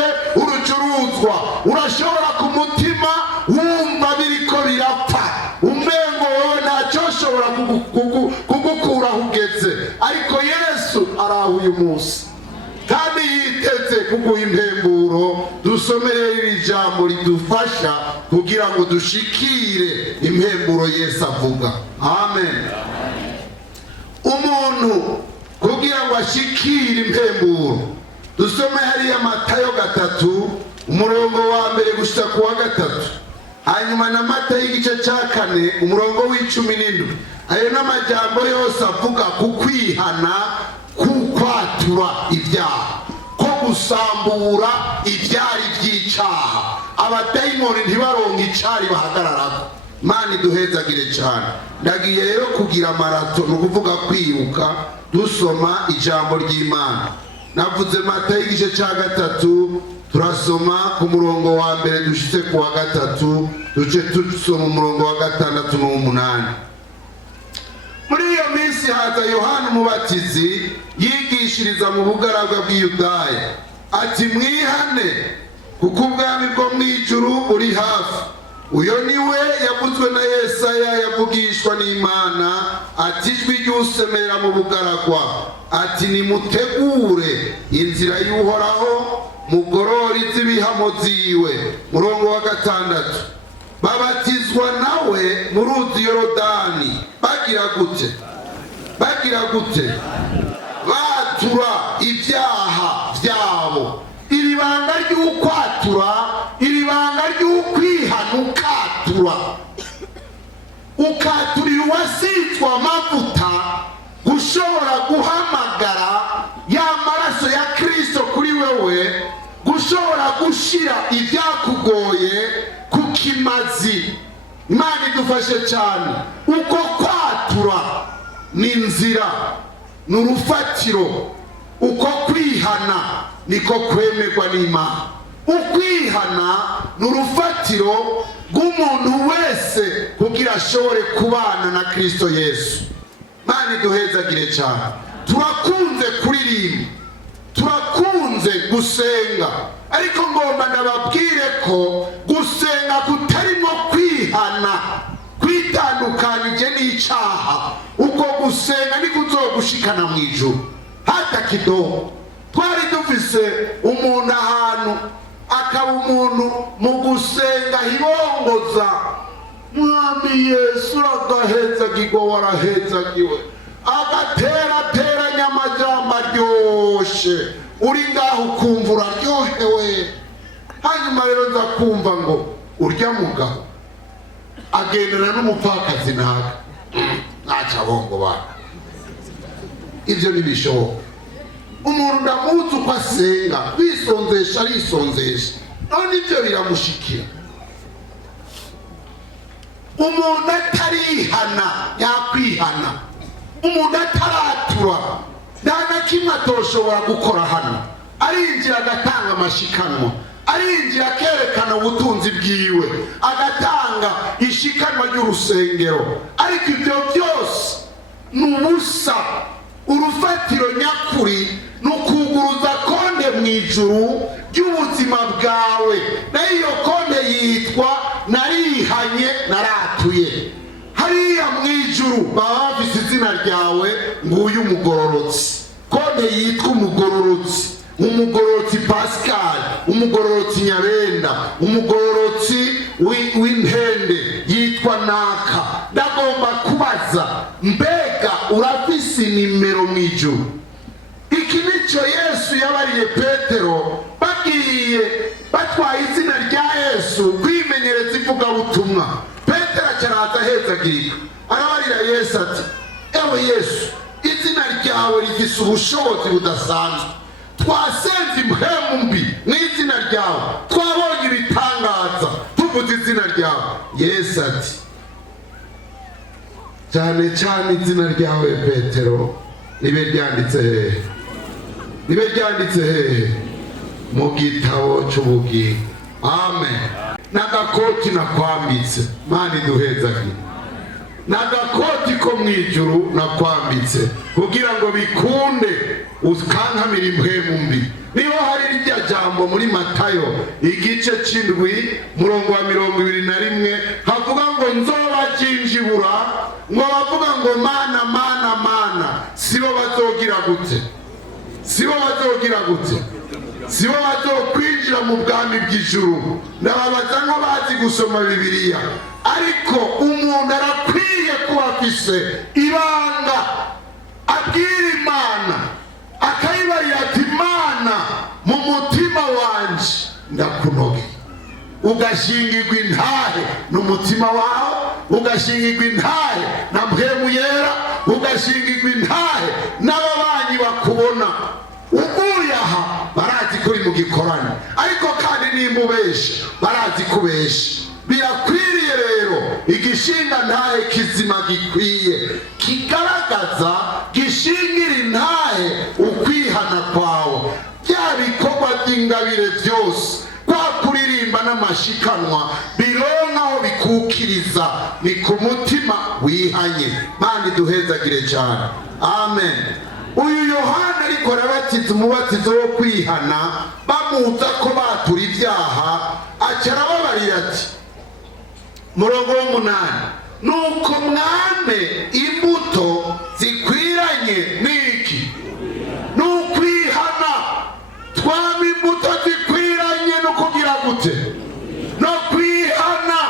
udashobora ku mutima wumva biriko birapfa, umengo wowe ntacyo ushobora kugukura aho ugeze, ariko Yesu araho uyu munsi kandi yiteze kuguha impemburo. Dusomere iri jambo ridufasha kugira ngo dushikire impemburo Yesu avuga. Amen. Umuntu kugira ngo ashikire impemburo, dusome hariya Matayo 3 umurongo wa mbere gushika ku wa 3, hanyuma na Matayo igice ca 4 umurongo w'17. Ayo n'amajambo yose avuga ku kwihana, kukwatura ibyaha, ko gusambura ibyari by'icyaha, abadayimoni ntibaronke icari bahagararako. Imana iduhezagire cyane. Ndagiye rero kugira marato, ni ukuvuga kwiruka, dusoma ijambo ry'Imana. Navuze Matayo igice ca 3, turasoma ku murongo wa mbere dushitse ku wa 3, duce tusoma umurongo wa 6 n'u8. Muri iyo minsi haza Yohana Umubatizi yigishiriza mu bugaragwa bw'Iyudaya, ati mwihane kuko ubwami bwo mw'ijuru buri hafi. Uyo niwe yavuzwe na Yesaya yavugishwa n'Imana, ati ijwi ry'usemera mu bugaragwa, ati nimutegure inzira y'Uhoraho, mugorore iz'ibihamo ziwe. Murongo wa 6, babatizwa nawe mu ruzi Yorodani bagira gute? Batura ibyaha byabo. Iri banga ry'ukwatura, iri banga ry'ukwihana, ukaturira uwasitswa amavuta, gushobora guhamagara ya maraso ya Kristo kuri wewe, gushobora gushira ibyakugoye ku kimazi. Imana idufashe cyane. Uko kwatura ni inzira, ni urufatiro. Uko kwihana niko kwemerwa n'Imana. Ukwihana ni urufatiro rw'umuntu wese kugira ashobore kubana na Kristo Yesu. Imana iduhezagire cyane. Turakunze kuririmba, turakunze gusenga, ariko ngomba ndababwire ko gusenga kutarimo kwihana, kwitandukanije n'icyaha, uko gusenga niko uzogushikana mu ijuru hata kidogo. Twari dufise umuntu ahantu, akaba umuntu mu gusenga hibongoza, mwami Yesu agahezagirwa, warahezagiwe, agaterateranya amajambo aryoshe, uri ngaho ukumva uraryohewe. Hanyuma rero nza kumva ngo urya mugabo agendera n'umupfakazi naga ntaca bongo bana. Ibyo ntibishoboka. Umuntu ndamuzi uko asenga, kwisonzesha arisonzesha, none ibyo biramushikira. Umuntu atarihana yakwihana, umuntu ataratura nta na kimwe atoshobora gukora hano. Arinjira agatanga amashikanwa, arinjira akerekana ubutunzi bwiwe, agatanga ishikanwa ry'urusengero, ariko ibyo byose ni ubusa. Urufatiro nyakuri ni ukuguruza konde mu ijuru ry'ubuzima bwawe, nayo iyo konde yitwa narihanye, naratuye. Hariya mu ijuru baba bafise izina ryawe, nguyu umugororotsi. Konde yitwa umugororotsi, umugororotsi Pascal, umugororotsi Nyabenda, umugororotsi w'Intende yitwa naka. Ndagomba kubaza, mbega urafise nimero mu ijuru? Iki nico Yesu yabariye Petero bagiye batwaye izina rya Yesu kwimenyereza ivugabutumwa. Petero acaraza ahezagirika, arabarira Yesu ati, ewe Yesu, izina ryawe rifise ubushobozi budasanzwe. Twasenze impwemu mbi mu izina ryawe, twabonye ibitangaza tuvuze izina ryawe. Yesu ati, cyane cyane izina ryawe Petero nibe ryanditse hehe? Nibe ryanditse hehe? Mu gitabo cy'ubugingo. Amen. N'agakoti nakwambitse, Mana iduhezagire. N'agakoti ko mu ijuru nakwambitse kugira ngo bikunde ukankamira impwemu mbi. Niho hari irya jambo muri Matayo igice c'indwi murongo wa 21 havuga ngo nzobajinjibura, ngo bavuga ngo mana mana mana. Sibo bazogira gute? Sibo bazogira gute? Sibo bazokwinjira mu bwami bw'ijuru. Ndababaza nk'abazi gusoma Bibiliya, ariko umuntu arakwiye kuba afise ibanga abwira Imana, akayibarira ati Mana mu mutima wanje ndakunogeye. Ugashingirwa intahe n'umutima wawe, ugashingirwa intahe na mpwemu yera, ugashingirwa intahe n'ababanyi bakubona. Uguye aha barazi ko uri mu gikorane, ariko kandi nimba ubeshe barazi kubesha. Birakwiriye rero igishinga ntahe kizima gikwiye kigaragaza, gishingira intahe ukwihana kwawe. Bya bikorwa by'ingabire byose, kwa kuririmba n'amashikanwa bironka aho bikukiriza, ni ku mutima wihanye. Mandi duhezagire cyane, amen. Uyu Yohana ariko arabatiza umubatizo wo kwihana, bamuza ko batura ibyaha, aca arababarira ati murongo w'8, nuko mwame imbuto zikwiranye n'iki? N'ukwihana. Twama imbuto zikwiranye no kugira gute? No kwihana.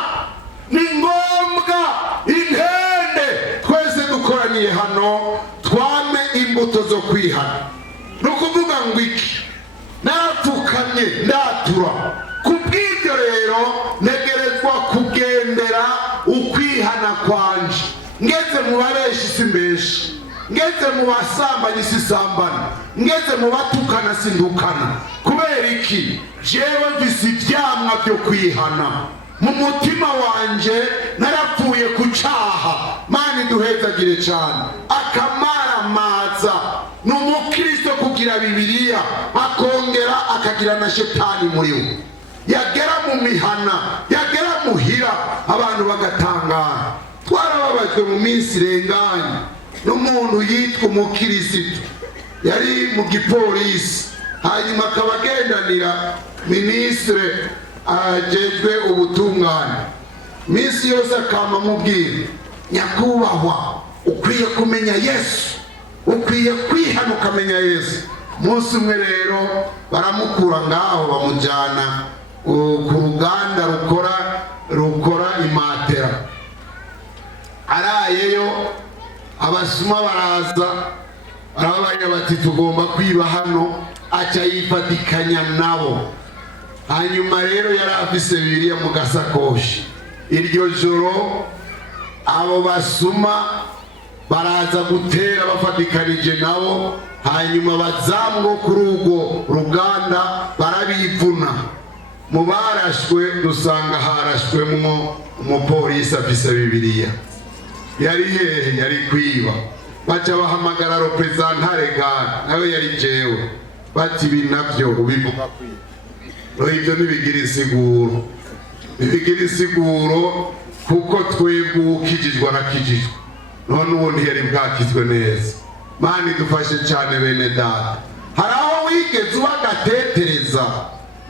Ni ngombwa intende twese dukoraniye hano twame imbuto zo kwihana. Nukuvuga ngo iki? Napfukamye ndatura. Kubw'ibyo rero negerezwa kugendera ukwihana kwanje. Ngeze mu babeshi simbesha, ngeze mu basambanyi sisambana, ngeze mu batukana sindukana. Kubera iki? Jewe mfise ivyamwa byo kwihana. Mu mutima wanje narapfuye ku caha. Mani duhezagire cyane. Akamaramaza n'umukristo kugira Bibiliya, akongera akagira na shetani muri we. Yagera mu mihana, yagera muhira, abantu bagatangara. Twarababajwe mu minsi irenganye n'umuntu yitwa umukirisitu, yari mu gipolisi, hanyuma akaba agendanira minisitiri ajejwe ubutungane. Minsi yose akama mubwira, nyakubahwa ukwiye kumenya Yesu, ukwiye kwihana ukamenya Yesu. Munsi umwe rero baramukura ngaho bamujyana ku ruganda rukora imatera. Arayeyo, abasuma baraza barabanya bati tugomba kwiba hano, aca yifatikanya nabo. Hanyuma rero yari afise Bibiliya mu gasakoshi. Iryo joro abo basuma baraza gutera bafatikanije nabo, hanyuma bazamwo kuri urwo ruganda barabivuna. Mu barashwe dusanga harashwemwo umupolisi afise Bibiliya. Yari hehe? Yari kwiba. Baca bahamagara representare gare, nawe yari jewe. Bati ibi navyo ubivuga kwiba. Ibyo ntibigira insiguro. Ntibigira insiguro kuko twebwe ukijijwe arakijijwe. None uwo ntiyari bwakizwe neza. Mani dufashe cyane bene data. Hari aho wigeze ubagatetereza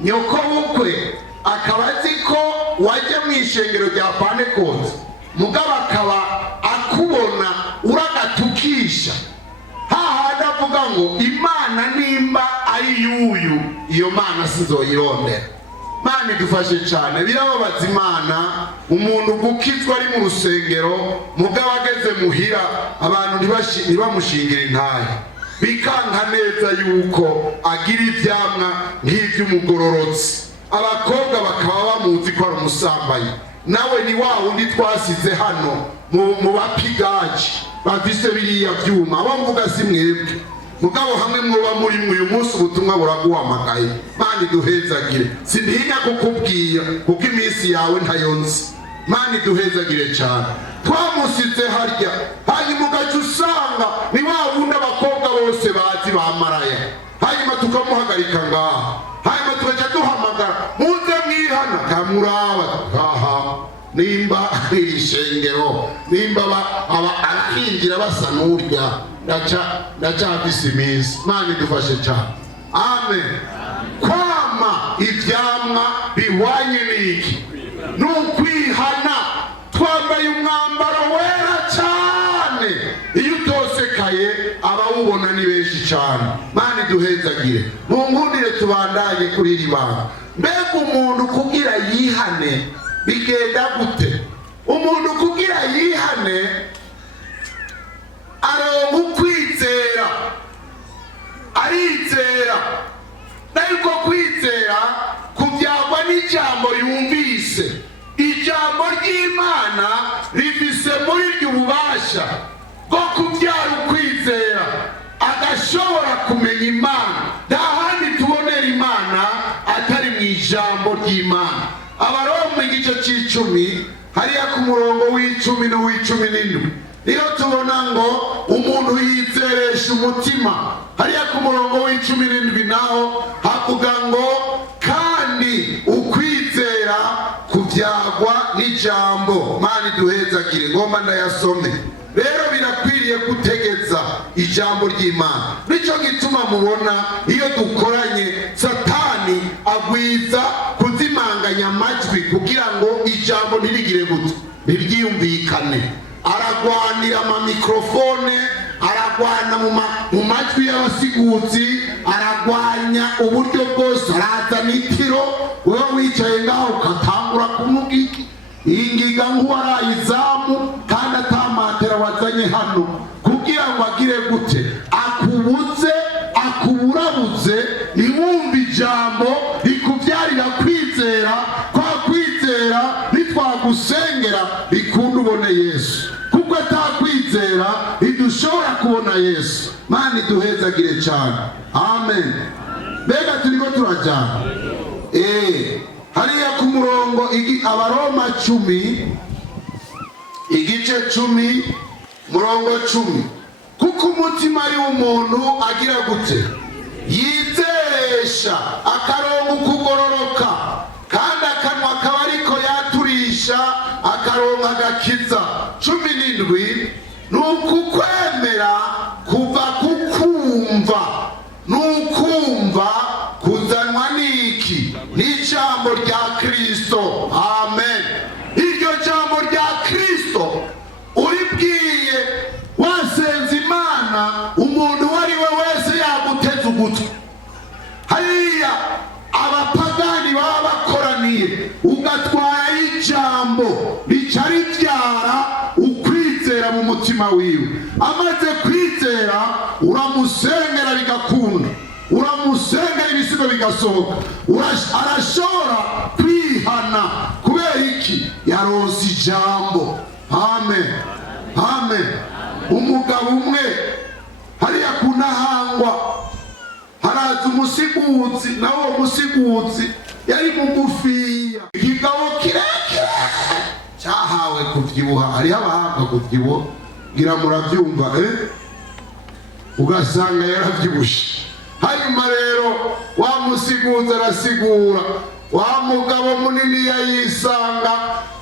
nyoko bukwe akaba azi ko wajya mu ishengero rya Pentecote, mugabo akaba akubona uragatukisha. Hahandi avuga ngo Imana nimba ari yuyu, iyo Mana sinzoyirondera. Mani dufashe cyane. Birababaza Imana umuntu gukizwa ari mu rusengero, mugabo ageze muhira abantu ntibamushingira intahe. Bikanka neza yuko agira ivyamwa nk'ivy'umugororotsi. Abakobwa bakaba bamuzi ko ari umusambanyi. Nawe ni wa wundi twasize hano mu bapigaji bafise biriya vyuma. Abo mvuga si mwebwe, mugabo hamwe mwoba muri uyu munsi ubutumwa buraguhamagaye. Mani duhezagire. Sindinya kukubwira kuko iminsi yawe ntayonzi. Mani duhezagire cyane. Twamusize harya, hanyuma ugaca usanga ni wa wundi abakobwa bose bazi bamaraya. Hanyuma tukamuhagarika ngaha, hanyuma tugaca duhamagara muze mwihana. Kamuraba nimba iri shengero nimba abahingira basa n'urya ndacafise iminsi. Imana idufashe cyane. Amen. Kwama ivyamwa bihwanye n'iki? N'ukwihana, twambaye umwambaro wera cyane. Iyo utosekaye abawubona ni benshi cyane. Imana iduhezagire. Munkundire tubandanye kuri iri banga. Mbega umuntu kugira yihane bigenda gute? Umuntu kugira yihane aronka ukwizera, arizera. Nariko kwizera kubyagwa n'ijambo yumvise. Ijambo ry'Imana rifise muri ryo ububasha bwo kubyara ukwizera, agashobora kumenya Imana. Nta handi tubonera Imana atari mu ijambo ry'Imana. Abaroma igice c'icumi hariya ku murongo w'icumi n'uw'icumi niyo tubona ngo umuntu yizeresha umutima. Hariya ku murongo w'icumi n'indwi naho havuga ngo kandi ukwizera kubyagwa n'ijambo. Mana iduhezagire. Ngomba ndayasome. Rero birakwiriye gutegeza ijambo ry'Imana. Nico gituma mubona iyo dukoranye Satani agwiza kuzimanganya amajwi kugira ngo ijambo ntirigire gute, ntiryumvikane. Aragwanira ama mikrofone, aragwana mu majwi y'abasiguzi, aragwanya uburyo bwose, arazana itiro. Wewe wicaye ngaho ukatangura kumugiki ingiga nk'uwaraye izamu kandi atamatera wazanye hano kugira ngo agire gute, akubuze akuburabuze ntiwumve ijambo rikubyarira kwizera. Kwa kwizera nitwagusengera bikunda ubone Yesu, kuko atakwizera ntidushobora kubona Yesu. Mana iduhezagire cyane. Amen. Mbega turiko turajyana hariya ku murongo Abaroma 10 igice 10 murongo 10, kuko umutima ari umuntu agira gute, yizeresha akaronka ukugororoka, kandi akanwa akaba ariko yaturisha akaronka agakiza. 17 ni ukukwemera kuva kukumva, n'ukumva kuzanwa n'iki? N'ijambo rya Kristo. Amen. Iryo jambo rya Kristo uribwiye wasenze Imana, umuntu wari we wese yaguteza ugutwi. Hariya abapagani baba bakoraniye, ugatwara ijambo rica ribyara ukwizera mu mutima wiwe. Amaze kwizera uramusengera bigakunda, uramusengera ibisigo bigasohoka. Arashobora kwihana kubera iki? Yaronse ijambo. Amen. Amen. Umugabo umwe hariya kunahangwa haraza umusiguzi, nawe uwo musiguzi yari mugufiya, ikigabo kirekire cyahawe kuvyibuha. Hariho abahabwa kuvyibuha, ngira muravyumva ugasanga yaravyibushe. Hanyuma rero wa musiguzi arasigura, wa mugabo munini yayisanga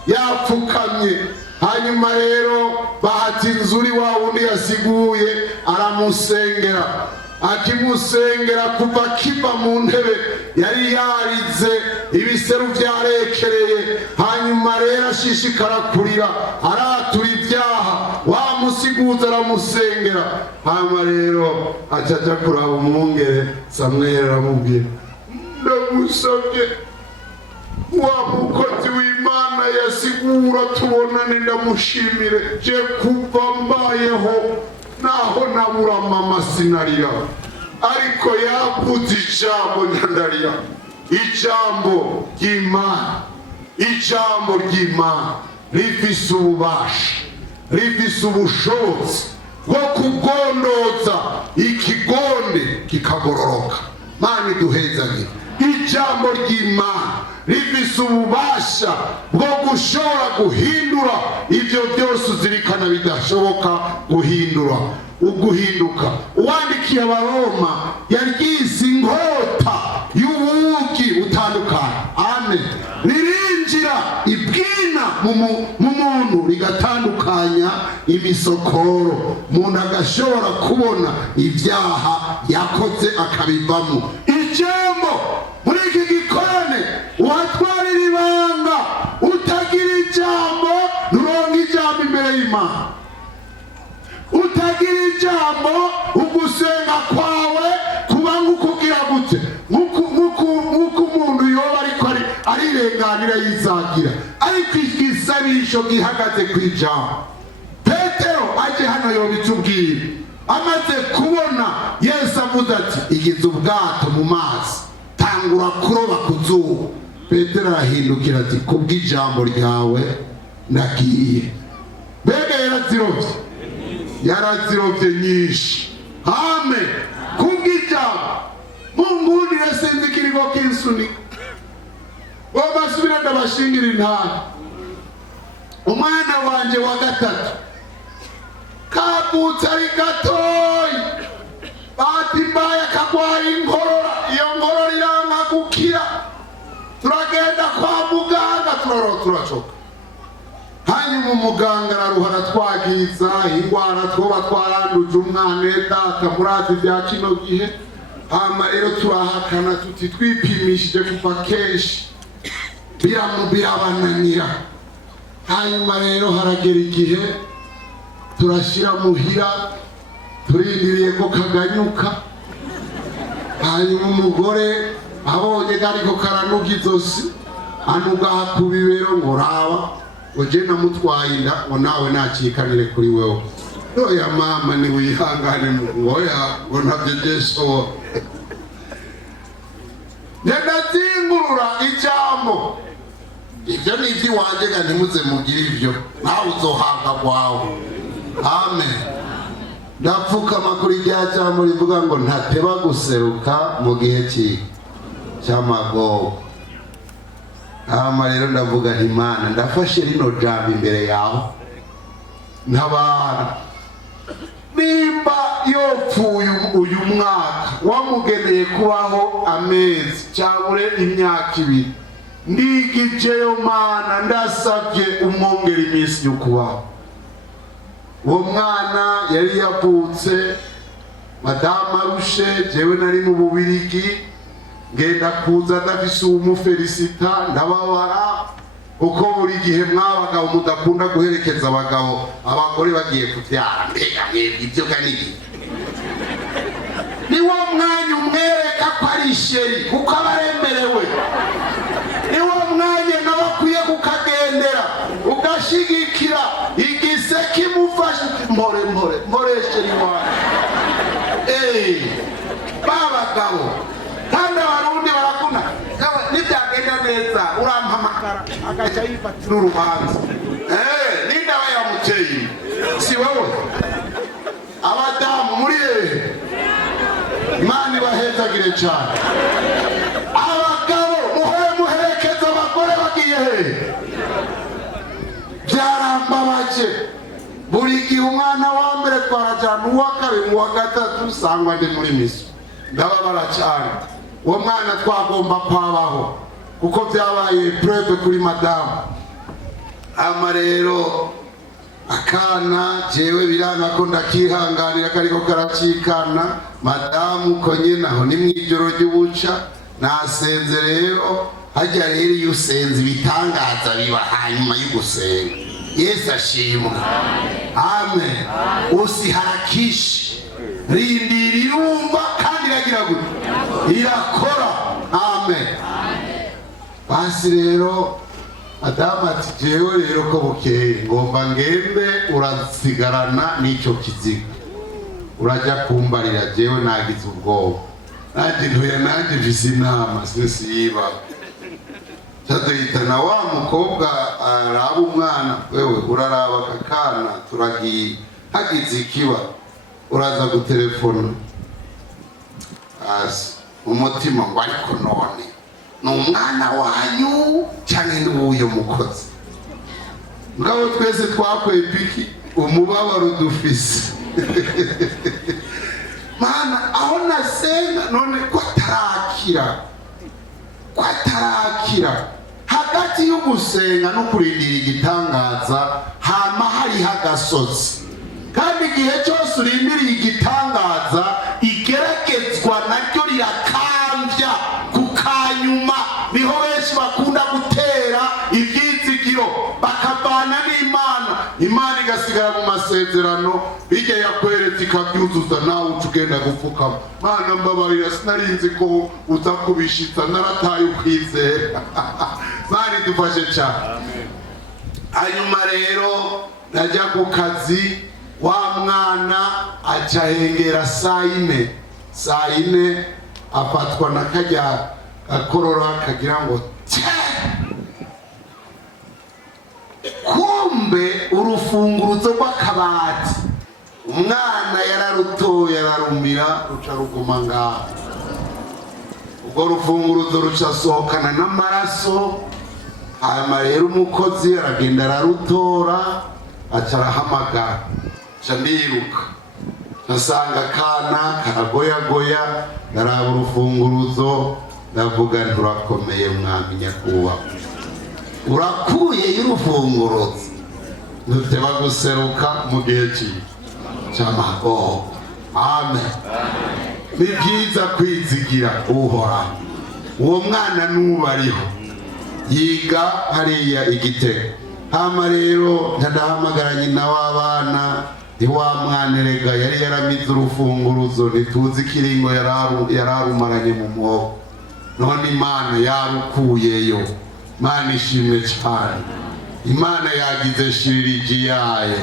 yapfukamye. Hanyuma rero bahati inzuri wa wundi yasiguye aramusengera. Akimusengera kuva kiva mu ntebe yari yarize, ibiseru vyarekereye. Hanyuma rero ashishikara kurira, aratura ibyaha. Wa musiguzi aramusengera. Hanyuma rero acaja kuraba umwungere Samweli aramubwira, ndagusabye wa mukozi w'Imana yasigura tubonane ndamushimire. Je kuva mbayeho naho nabura mama sinarira, ariko yavuze ijambo nyandarira. Ijambo ry'Imana, ijambo ry'Imana rifise ububasha, rifise ubushobozi bwo kugondoza ikigonde kikagororoka. Mana iduhezagire. Ijambo ry'Imana rifise ububasha bwo gushobora guhindura ibyo byose uzirikana bidashoboka guhinduka. Uwandikiye Abaroma yaryise inkota y'ubugi butandukanye. Amen. Ririnjira ibwina mu muntu imisokoro umuntu agashobora kubona ibyaha yakoze akabivamo. Ijambo muri iki gikorane uhatwarira ibanga, utagira ijambo nturonka ijambo imbere y'Imana, utagira ijambo ugusenga kwawe kuba nk'ukugira gute, nk'uko umuntu yoba ariko arirenganira yizagira, ariko igisabisho gihagaze ku ijambo. Petero aje hano yobitubwira, amaze kubona Yesu avuze ati igize ubwato mu mazi, tangura kuroba ku zuba. Petero arahindukira ati kubw'ijambo ryawe ndagiye. Mbega yarazirovye nyinshi. Amen. Kubw'ijambo mungundire sinzi kiriko kinsunika, basubira ndabashingira intara. Umwana wanje wa gatatu kavutse ari gatoyi, batimbaye akagwara inkorora, iyo nkorora iranka gukira, turagenda kwa muganga turacoka. Hanyuma umuganga araruhara twagiza ingwara twoba twaranduje umwana data murazi bya kino gihe. Hama rero turahakana tuti twipimishije kuva kenshi birabananira. Hanyuma rero haragera igihe turashira muhira turindiriye ko kaganyuka. Hanyuma umugore abonye kariko karanuga izosi anuga ku bibero ngo raba oje namutwaye inda ngo nawe nacikanire kuri wewe. Oya mama ni wihangane oya ngo ntabyejesho. Ndazingurura ijambo, ibyo ni iby'iwanjye kandi muze mugire ibyo nawe uzohabwa kwawe. Amen. Ndapfukama kuri rya jambo rivuga ngo ntateba guseruka mu gihe cy'amagogo. Hama rero ndavuga nti Imana ndafashe rino jambo imbere yawe, ntabara nimba yopfuye uyu mwaka wamugeneye kubaho amezi cyangwa imyaka 2, ndigijeyo Mana ndasabye umwongera iminsi yo kubaho. Uwo mwana yari yavutse Madame Arushe, jewe nari mu Bubirigi, ngenda kuza ndafise umufelicita ndababara uko buri gihe mwabagabo mudakunda guherekeza abagabo abagore bagiye kubyara. Mbega mwebwe ibyo kaniki ni wo mwanya umwereka ko ari isheri kuko abaremerewe, ni wo mwanya n'abakwiye kukagendera ugashigikira igise kimufasha. Mporesheri wawe babagabo kandi abarundi barakunda nibyagenda neza urampamagara agaca yifatira urubanza. Nindawe yamuteye si wowe. Abadamu muri Imana ibahezagire cyane. Abagabo muherekeza abagore bagiye byarambabaje. Buri gihe umwana wa mbere twarajyana, uwa kabiri, uwa gatatu usanga ndi muri misi, ndababara cyane. Uwo mwana twagomba kwabaho kuko byabaye preve kuri madamu. Ama rero akana jewe birana ko ndakihanganira kariko karacikana. Madamu ko nyine aho ni mwijoro ry'ubuca nasenze. Rero hajya rero iyo usenze ibitangaza biba hanyuma y'ugusenga. Yesu ashimwe. Amen. Usiharakishe, rindira irumva kandi iragira gute, irakora. Amen. Basi rero Adamu ati jewe rero ko bukeye ngomba ngende urasigarana n'icyo kiziga, urajya kumbarira jewe nagize ubwoba. Nanjye ntuye nanjye mfise inama sinsiyiba. Tadahitana wa mukobwa araba umwana, wewe uraraba kakana turagiye, hagize ikiba uraza gutelefona. Umutima ngo ariko none ni umwana wanyu cyane n'uyo mukozi. Ngabo twese twakweye piki umubabaro dufise. Mana aho nasenga none ko atarakira hagati hagati yo gusenga no kurindira igitangaza hama hariho agasozi, kandi igihe cyose urindiriye igitangaza igeragezwa naryo rirakambya ku kanyuma. Niho benshi bakunda gutera ibyizigiro bakavana n'Imana, Imana igasigara mu masezerano, bijya yakweretse ikabyuzuza, nawe uca ugenda gupfukama, Mana mbabarira sinarinzi ko uza kubishitsa, narataye ukwizera. Mana idufashe cyane. Hanyuma rero najya ku kazi, wa mwana acahengera saa yine afatwa na kajya akorora kagira ngo kumbe urufunguruzo rw'akabati umwana yararutoye ararumira ruca ruguma ngaho. Ubwo rufunguruzo ruca sohokana n'amaraso. Hanyuma rero umukozi aragenda ararutora aca arahamagara, aca ndiruka nasanga akana karagoyagoya, ndaraba urufunguruzo ndavuga nti urakomeye mwami nyakubahwa, urakuye y'urufunguruzo ntuteba guseruka mu gihe cy'amahoro. Amen. Ni byiza kwizigira Uhoraho. Uwo mwana n'ubariho yiga hariya Igitego. Hama rero ntadahamagara nyina w'abana, ni wa mwana erega yari yaramize urufunguruzo, ntituzi ikiringo yararumaranye mu mwobo, none Imana yarukuyeyo. Imana ishimwe cyane. Imana yagize shiririji yayo.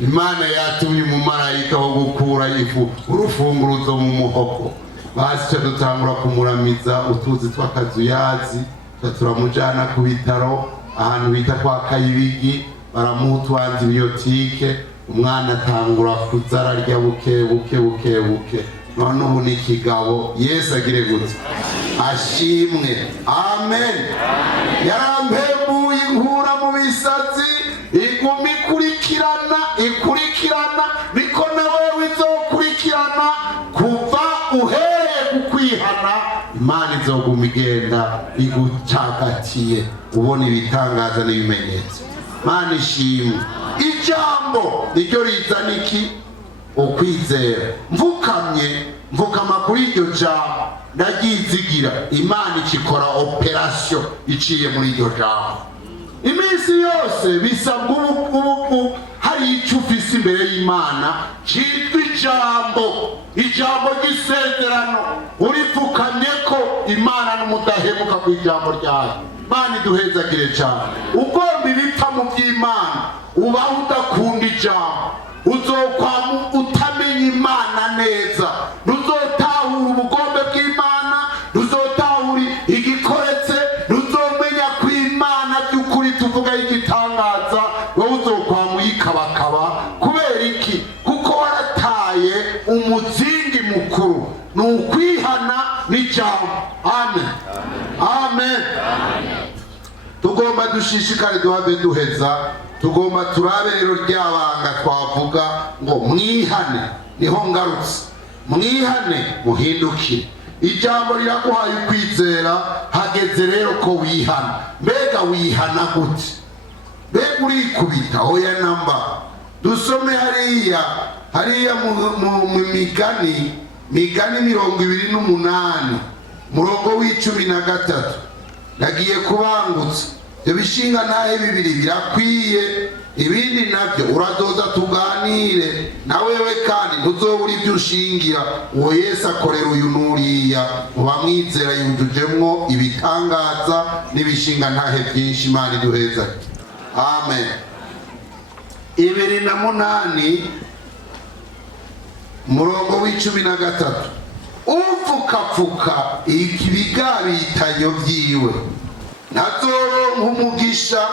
Imana yatumye umumarayika wo gukura ifu urufunguruzo mu muhogo. Basi dutangura kumuramiza utuzi tw'akazuyazi, turamujana ku bitaro ahantu bita kwa Kayibigi, baramuha utwantibiotike, umwana atangura kuzara arya buke. None ubu ni ikigabo. Yesu agire gutya, ashimwe. Amen. Yarampembuye inkura mu bisatsi, iguma ikurikirana, niko nawe wizokurikirana kuva uhereye kukwihana. Imana izoguma igenda igucagatiye, ubona ibitangaza n'ibimenyetso. Imana ishimwe. Ijambo niryo rizana iki? Ukwizera. Mvukama kuri iryo jambo, ndagyizigira. Imana ikikora operasiyo iciye muri iryo jambo. Iminsi yose bisabwa ubu hari icyo ufise imbere y'Imana cyitwa ijambo ry'isezerano. Uripfukamye ko Imana n'umudahemuka ku ijambo ryayo. Imana iduhezagire cyane. Ugomba ibipfa mu by'Imana, ubaho udakunda ijambo, uzokwama utamenya Imana neza, ntuzotahura ubugombe bw'Imana, ntuzotahura igikoretse, ntuzomenya ko Imana by'ukuri tuvuga igitangaza, wowe uzokwama uyikabakaba. Kubera iki? Kuko warataye umuzingi mukuru, ni ukwihana n'ijambo. Amen. Amen. Tugomba dushishikare duhave duheza, tugomba turabe rero ryabanga twavuga ngo mwihane. Niho ngarutse, mwihane muhindukire. Ijambo riraguhaye ukwizera, hageze rero ko wihana. Mbega wihana gute? Mbega urikubita? Oya namba. Dusome hariya mu migani 28 murongo w'13. Nagiye kubangutsa ibyo bishinga ntahe bibiri birakwiye, ibindi nabyo urazoza tuganire na wewe, kandi ntuzobura ibyo ushingira. Uwo Yesu akorera uyu n'uriya, mubamwizera yujujemwo ibitangaza n'ibishinga ntahe byinshi. Imana iduheza. Amen. 28 murongo w'13. Upfukapfuka ibigabitanyo byiwe ntazoronka umugisha,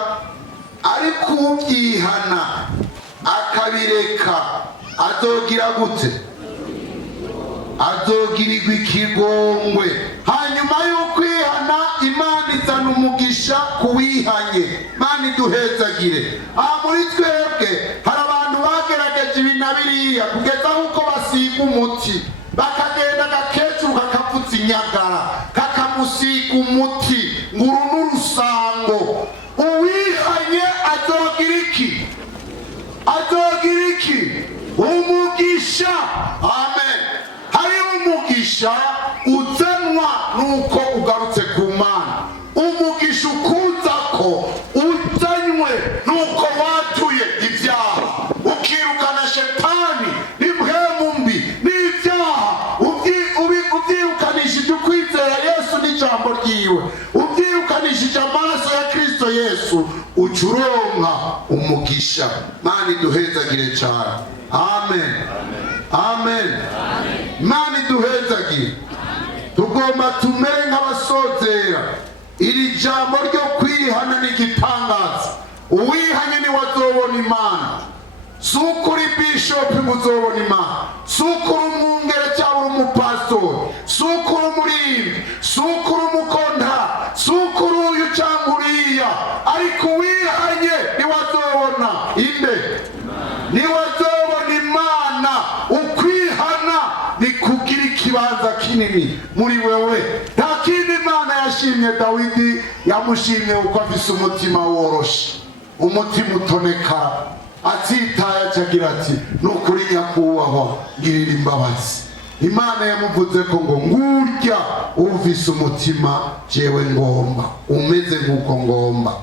ariko ubyihana akabireka azogira gute? Azogirirwa ikigongwe. Hanyuma y'ukwihana Imana izana umugisha kuwihanye. Imana iduhezagire. Muri twebwe hari abantu bagerageje ibi na biriya kugeza nk'uko basiga umuti, bakagenda gakecuru kakapfutse inyagara kakamusiga umuti nguru n'urusango, nuko ugarutse ku Mana. Umugisha ukuza ko uzanywe nuko watuye ibyaha, ukirukana shetani n'impwemu mbi n'ibyaha, ubyirukanishije ukwizera Yesu n'ijambo ryiwe, ubyirukanishije amaraso ya Kristo Yesu, ucuronka umugisha. Mana iduhezagire cyane. Amen. Amen. Mana iduhezagire. Tugomba tumere nk'abasozera. Iri jambo ryo kwihana n'igitangaza. Uwihanye ni wazobona Imana. Sukuri bishop muzobona Imana. Sukuri umwungere cyangwa umupastori. Sukuri umurimbi. Sukuri umukonta. Sukuri uyu cyangwa uriya. Ariko uwihanye ni wazobona inde. Ni wazobona Imana. Ukwihana ni kugira ikibanza kinini muri wewe. Nta kindi Imana yashimye Dawidi, yamushimye uko afise umutima woroshe, umutima utoneka, atitaye acagira ati nukuri nyakubahwa ngirira imbabazi. Imana yamuvuze ko ngo ngurya ufise umutima jewe ngomba, umeze nk'uko ngomba.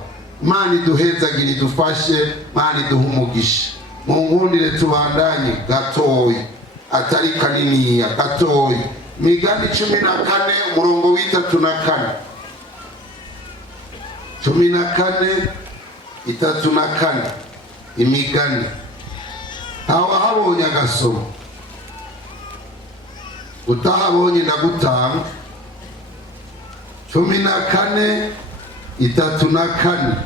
Imana iduhezagire, idufashe, Imana iduhe umugisha. Munkundire tubandanye gatoyi, atari kaniniya, gatoyi. Migani 14 umurongo w'34. 14:34 Imigani. Hawa habonye agasoma, utahabonye ndagutanga. 14:34.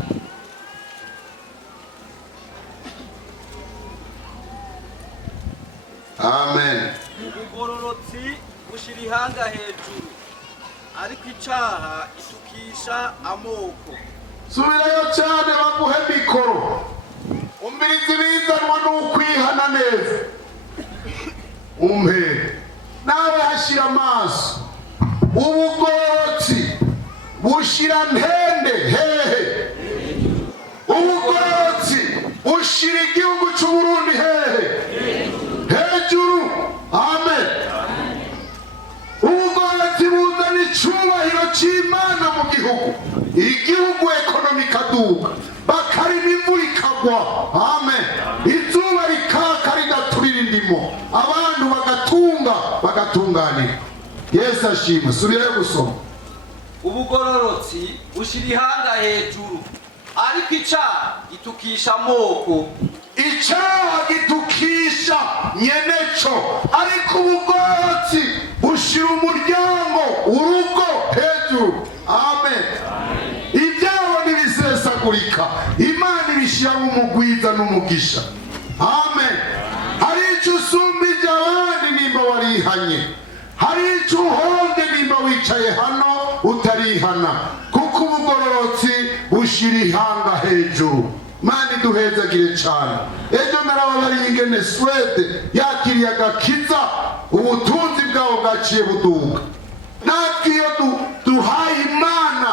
Amen. Ubugororotsi bushira ihanga hejuru, ariko icaha itukisha amoko. Subirayo cyane baguhe mikoro. Umirizi bizanwa n'ukwihana neza. Nawe hashira amaso. Ubugororotsi bushira ntende hehe. Ubugororotsi bushira igihugu cy'u Burundi hehe. Hejuru. Amen. Ubugororotsi buzana icubahiro c'Imana mu gihugu. Igihugu ekonomi kaduka, bakarima imvura ikagwa. Amen. Izuba rikaka rigaturira indimo, abantu bagatunganira. Yesu ashimwe. Subirayo gusoma. Ubugororotsi bushira ihanga hejuru, ariko icaha gitukisha amoko. Icaha gitukisha nyeneco, ariko ubugororotsi bushira umuryango, urugo hejuru. Amen. Ibyabo ntibisesagurika, Imana ibishyiramo umugwiza n'umugisha. Amen. Hari icyo usumbije abandi nimba warihanye, hari icyo uhonde nimba wicaye hano utarihana, kuko ubugororotsi bushira ihanga hejuru. Imana iduhezagire cyane. Ejo narababariye ingene Swede yakiriye agakiza, ubutunzi bwabo bwaciye buduka. Natwe iyo duhaye Imana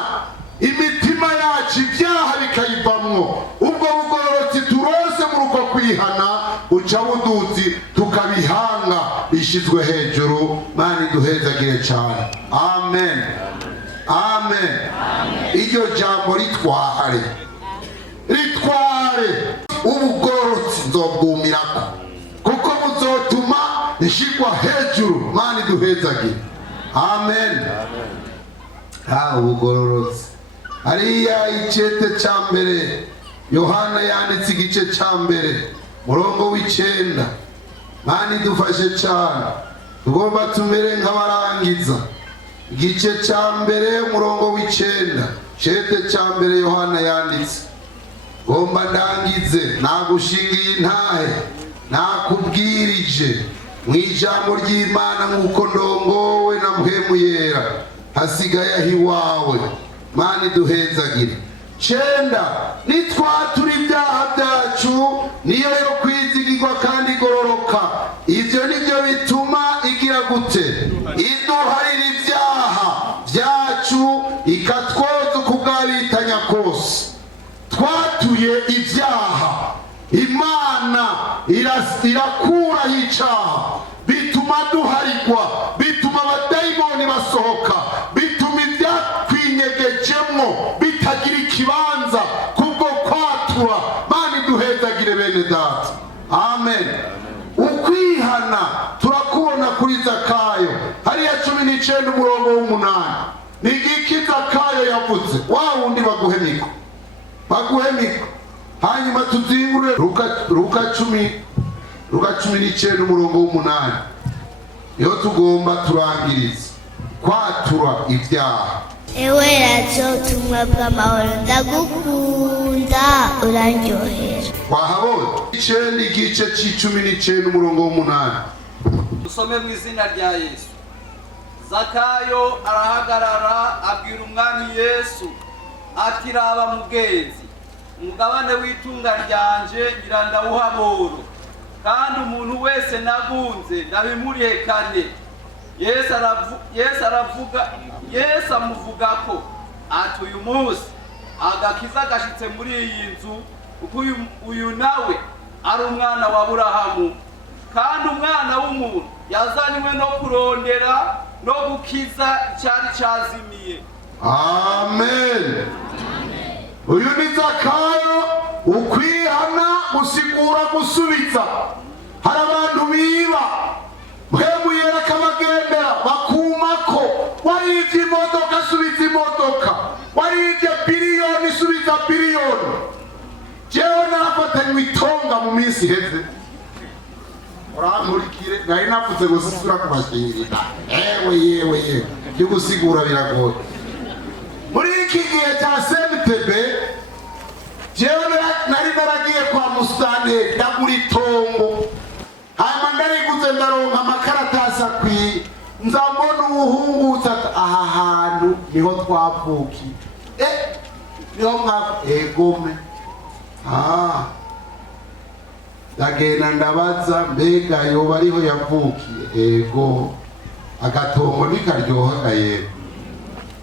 imitima yacu, ibyaha bikayivamwo, ubwo bugororotsi turose muri uko kwihana uca buduzi, tukabihanga bishyizwe hejuru. Imana iduhezagire cyane. Amen. Amen. Iryo jambo ritware ubugororotsi nzobwumirako, kuko buzotuma nshigwa hejuru. Imana iduhezagire. Amen. Ubugororotsi hariya icete cya mbere Yohana yanditse igice cya mbere murongo w'9. Imana idufashe cyane, tugomba tumere nk'abarangiza. Igice cya mbere murongo w'9, icete cya mbere Yohana yanditse. Gomba ndangize, nagushingiye intahe, nakubwirije mu ijambo ry'Imana nk'uko ndongowe na mpwemu yera, hasigaye aho iwawe. Imana iduhezagire. 9, nitwatura ibyaha byacu niyo yo kwizigirwa kandi igororoka. Ibyo nibyo bituma igira gute? Iduharira ibyaha byacu, ikatwoza ukugabitanya kose. Twatuye ibyaha, Imana irakuraho icaha, bituma duharigwa, bituma abadayimoni basohoka, yavutse wa wundi baguhemiko hanyuma tuzingure Luka 10 umurongo w'8 iyo tugomba turangiriza kwatura ibyaha. Ewe radiyo ubutumwa bw'amahoro ndagukunda uraryohera. Wahabonye igice c'19 umurongo w'8. Dusome mu izina rya Yesu. Zakayo arahagarara abwira umwami Yesu ati raba mugenzi, umugabane w'itunga ryanje ngira ndawuhaboro, kandi umuntu wese nagunze ndabimurihekane. Yesu amuvuga ko ati uyu munsi agakiza gashitse muri iyi nzu, kuko uyu nawe ari umwana wa Aburahamu, kandi umwana w'umuntu yazanywe no kurondera no gukiza icyari cyazimiye. Amen. Uyu ni Zakayo ukwihana gusigura gusubiza. Hari abantu biba mwemuyera akabagendera bakumako warivye imodoka subiza imodoka, warivye biliyoni subiza biliyoni. Jewe narafatanywe itonga mu minsi iheze, urankurikire nari navuze ngo sisura kubashingirira. Yewe byo gusigura biragoye. Muri iki gihe cya SMTB jewe nari naragiye kwa Musitanteri ndagura itongo, hanyuma ndariguze ndaronka amakaratasi akwiye, nzambona ubuhungutse aha hantu niho twavukiye. Niho egome. Ndagenda ndabaza mbega yoba ariho yavukiye. Ego agatongo nikaryoha yego,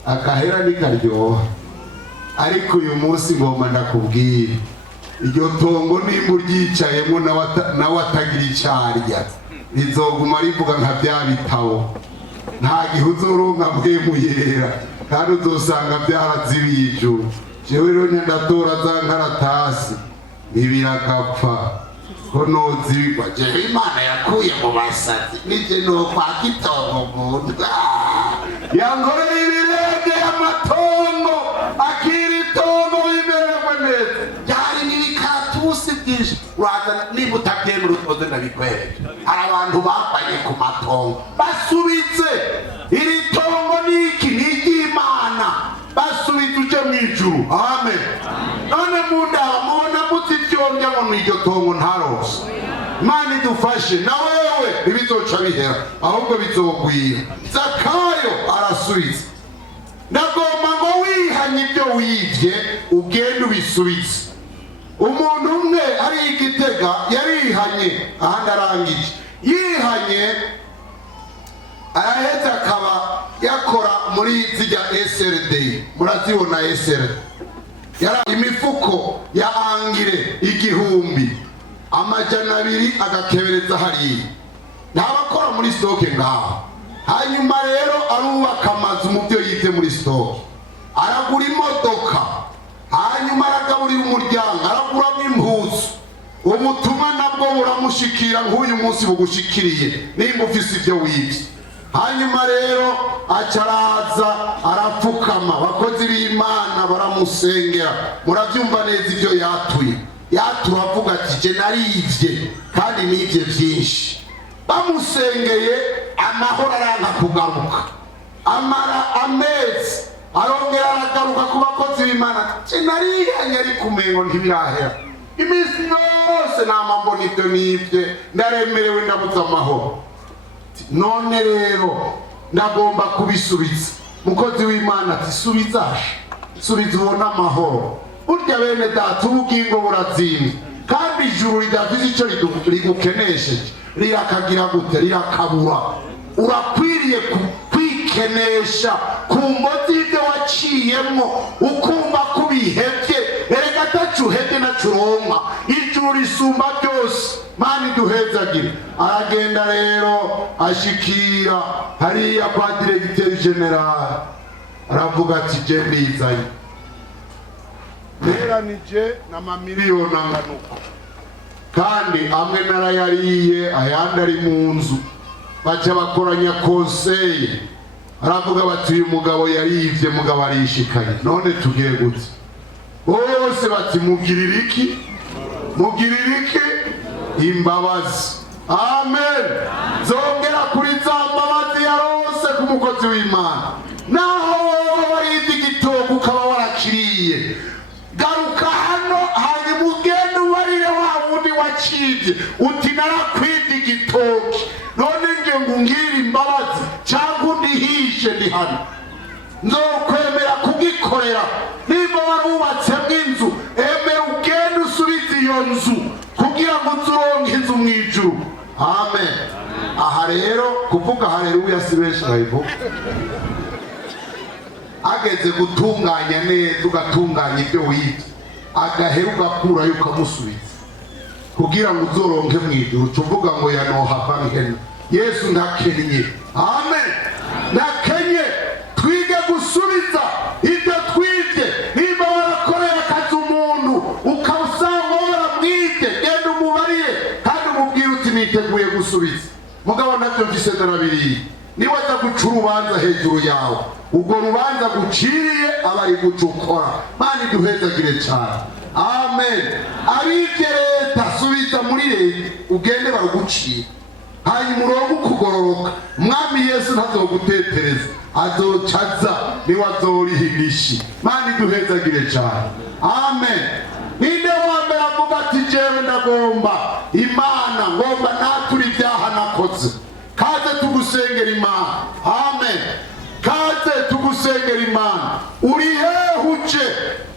akahera nikaryoha, ariko uyu munsi ngomba ndakubwira iryo tongo nimba uryicayemo nawe atagira icyarya rizoguma rivuga nka bya bitabo, nta gihe uzoronka mpwemuyera kandi uzosanga byarazibiye ijuru. Jewe rero nyendatora za nkaratasi ntibiragapfa ko nozibigwa. Jewe Imana yakuye mu basazi nije nokwaka itongo muntu yankorera ibirenge y'amatongo akiri itongo bimererwe neza. Byari n'ibikatusi byinshi urazana niba utabyemera utoze ndabikwereka. Hari abantu bambaye ku matongo basubitse iri tongo niki n'iry'Imana, basubitse uje mu ijuru. Amen. None mubona mutityombya ngo n'iryo tongo ntarose. Imana idufashe na wewe ibizoca bihera ahubwo bizogwira. Zakayo arasubiza, ndagomba ngo wihanye ibyo wibye ugende ubisubize. Umuntu umwe ari Igitega yarihanye, ahandi arangije yihanye, araheza akaba yakora muri zijya SRD. Murazibona SRD yara imifuko ya angire 1000 amajana 2 agakebereza hariya, ntabakora muri stoke ngaho. Hanyuma rero arubaka amazu mu byo yize muri stoke, aragura imodoka, hanyuma aragaburira umuryango, araguramo impuzu. Ubutumwa nabwo buramushikira nk'uyu munsi bugushikiriye nimba ufise ibyo wibye. Hanyuma rero acaraza arapfukama, abakozi b'Imana baramusengera. Murabyumva neza ibyo yatura avuga ati je narivye kandi nivye byinshi. Bamusengeye amahoro aranga kugaruka, amara amezi arongera aragaruka ku bakozi b'Imana. Je narihanye ariko umengo ntibirahera, iminsi yose namambona ibyo nivye, ndaremerewe ndabuza amahoro. None rero ndagomba kubisubiza. Mukozi w'Imana ati subiza ubona amahoro. Burya bene data ubugingo burazimye, kandi ijuru ridafite icyo rigukenesheje rirakagira gute, rirakabura. Urakwiriye kwikenesha ku mbozi y'ibyo waciyemo ukumva kubihebye. Erega atacuhebye nacuronka ijuru risumba byose. Mani duhezagire. Aragenda rero ashikira hariya kwa Diregiteri General, aravuga ati je mbizanye neranije n'amamiliyoni anganuko, kandi amwe narayariye ayandi ari mu nzu. Baca bakoranya konseye aravuga bati uyu mugabo yarivye mugabo arishikanye none tugiye gute bose bati mugirira iki imbabazi amen zongera kuri za mbabazi yarose ku mukozi w'Imana naho warindi igitogo ukaba warakiriye garuka hano hanyuma ugende ubarire wa wundi wacibye uti narakwindi igitoki none nge ngungire imbabazi cyangwa undihishe ndi hano nzokwemera kugikorera nimba warubatsemo inzu emera ugende usubize iyo nzu kugira ngo uzuronke inzu mu ijuru amen aha rero kuvuga haleluya si benshi bayivuga ageze gutunganya neza ugatunganya ibyo wibye agahera ugakurayo ukamusubiza kugira ngo uzoronke mu ijuru tuvuga ngo yanohava nkene Yesu ntakennye amen ntakenye twige gusubiza ibyo twibye niba warakoreye akazi umuntu ukawusanga waramwibye genda umubarire kandi umubwire uti niteguye gusubiza mugabo nabyo mfise narabiriye niba aza guca urubanza hejuru yawe ubwo rubanza guciriye aba ari guca ukora Mana iduhezagire cyane amen abibye leta subiza muri leta ugende barugucira hanyuma uronke ukugororoka umwami Yesu ntazogutetereza azocaza niwe azoriha indishyi Mana iduhezagire cyane amen ninde wa mbere avuga ati jewe ndagomba Imana ngomba natura ibyaha nakoze kaze tugusengera Imana amen kaze tugusengera Imana uri hehe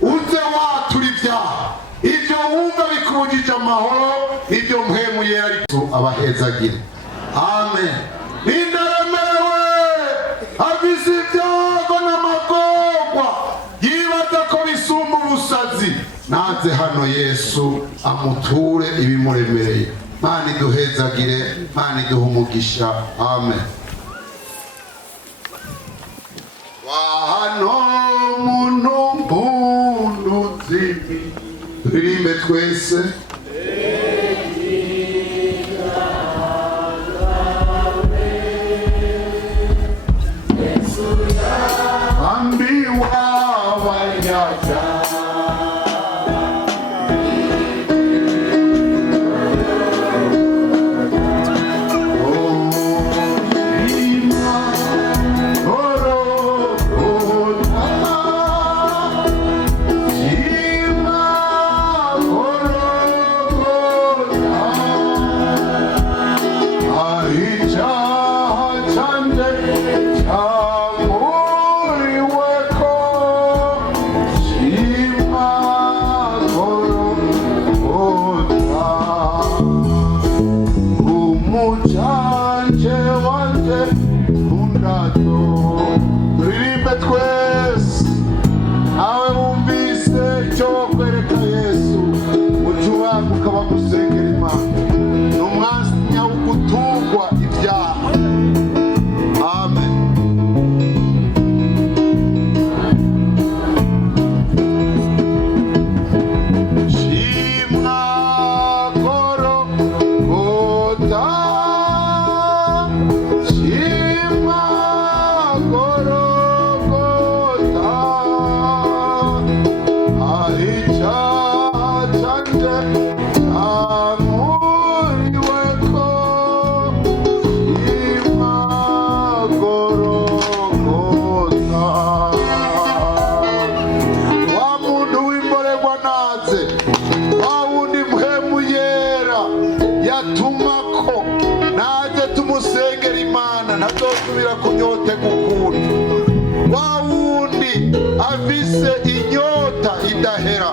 uze watura ibyaha ibyo wumva bikubujije amahoro ibyo mpwemu yera ariko abahezagire amen indaremewe afise ibyago n'amagorwa yibaza ko bisumba ubusazi naze hano Yesu amuture ibimuremereye Mana iduhezagire Mana iduhe umugisha amen wahano muntu zimi turirimbe twese ambiwa wanyaja afise inyota idahera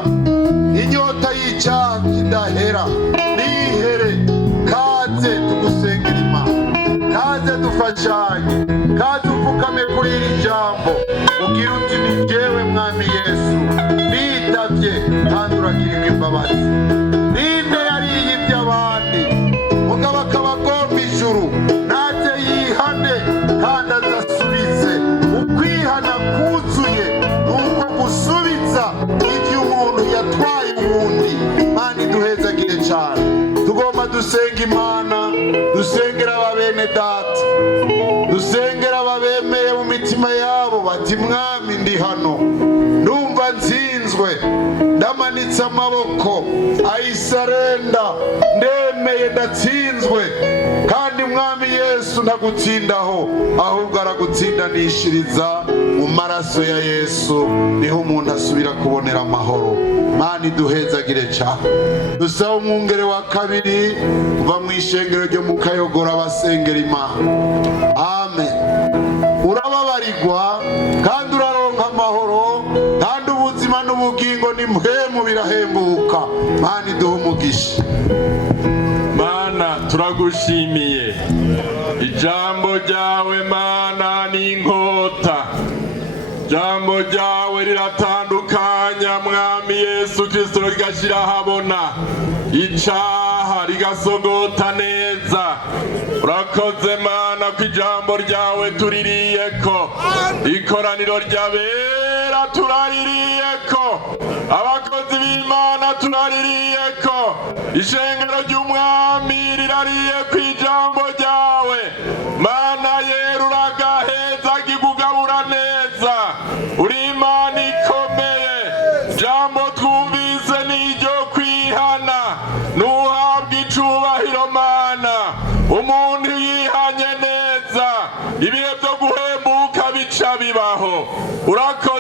inyota y'icyaha idahera nihere kaze tugusengera Imana kaze dufashanye kaze upfukame kuri iri jambo ugira uti ni jewe mwami Yesu nitavye kandi uragirirwa imbabazi ninde yariye iby'abandi mugabo akaba agomba ijuru naze yihane kandi azasubize ukwihana kuzuye nuko gusubiza ibyo umuntu yatwaye ubundi Mana iduhezagire cyane tugomba dusenga Imana dusengera ababene data dusengera ababemeye mu ati mwami ndi hano, ndumva nzinzwe, ndamanitse amaboko, ayisarenda, ndemeye ndatsinzwe, kandi mwami Yesu ntagutsindaho, ahubwo aragutsindanishiriza mu maraso ya Yesu, niho umuntu asubira kubonera amahoro. Mana iduhezagire cyane. Dusaba umwungere wa kabiri kuva mu ishengero ryo mu Kayogora basengera Imana. Amen. Urababarirwa kandi uraronka amahoro, kandi ubuzima n'ubugingo ni mpemu birahembuka. Mana iduhe umugisha. Mana turagushimiye, ijambo ryawe Mana ni inkota, ijambo ryawe riratandukanya mwami Yesu Kristo, rigashira habona icaha, rigasogota neza. Urakoze Mana ko ijambo ryawe tuririyeko, ikoraniro ry'abera turaririyeko, abakozi b'Imana turaririyeko, ishengero ry'umwami rirariye ku ijambo ryawe. Mana yera uragaheza kikugabura neza, uri Imana ikomeye. Jambo twumvise n'iryo kwihana, nuhabwa icubahiro Mana. Umuntu yihanye neza, ibihe byo guhembuka bica bibaho. Urakoze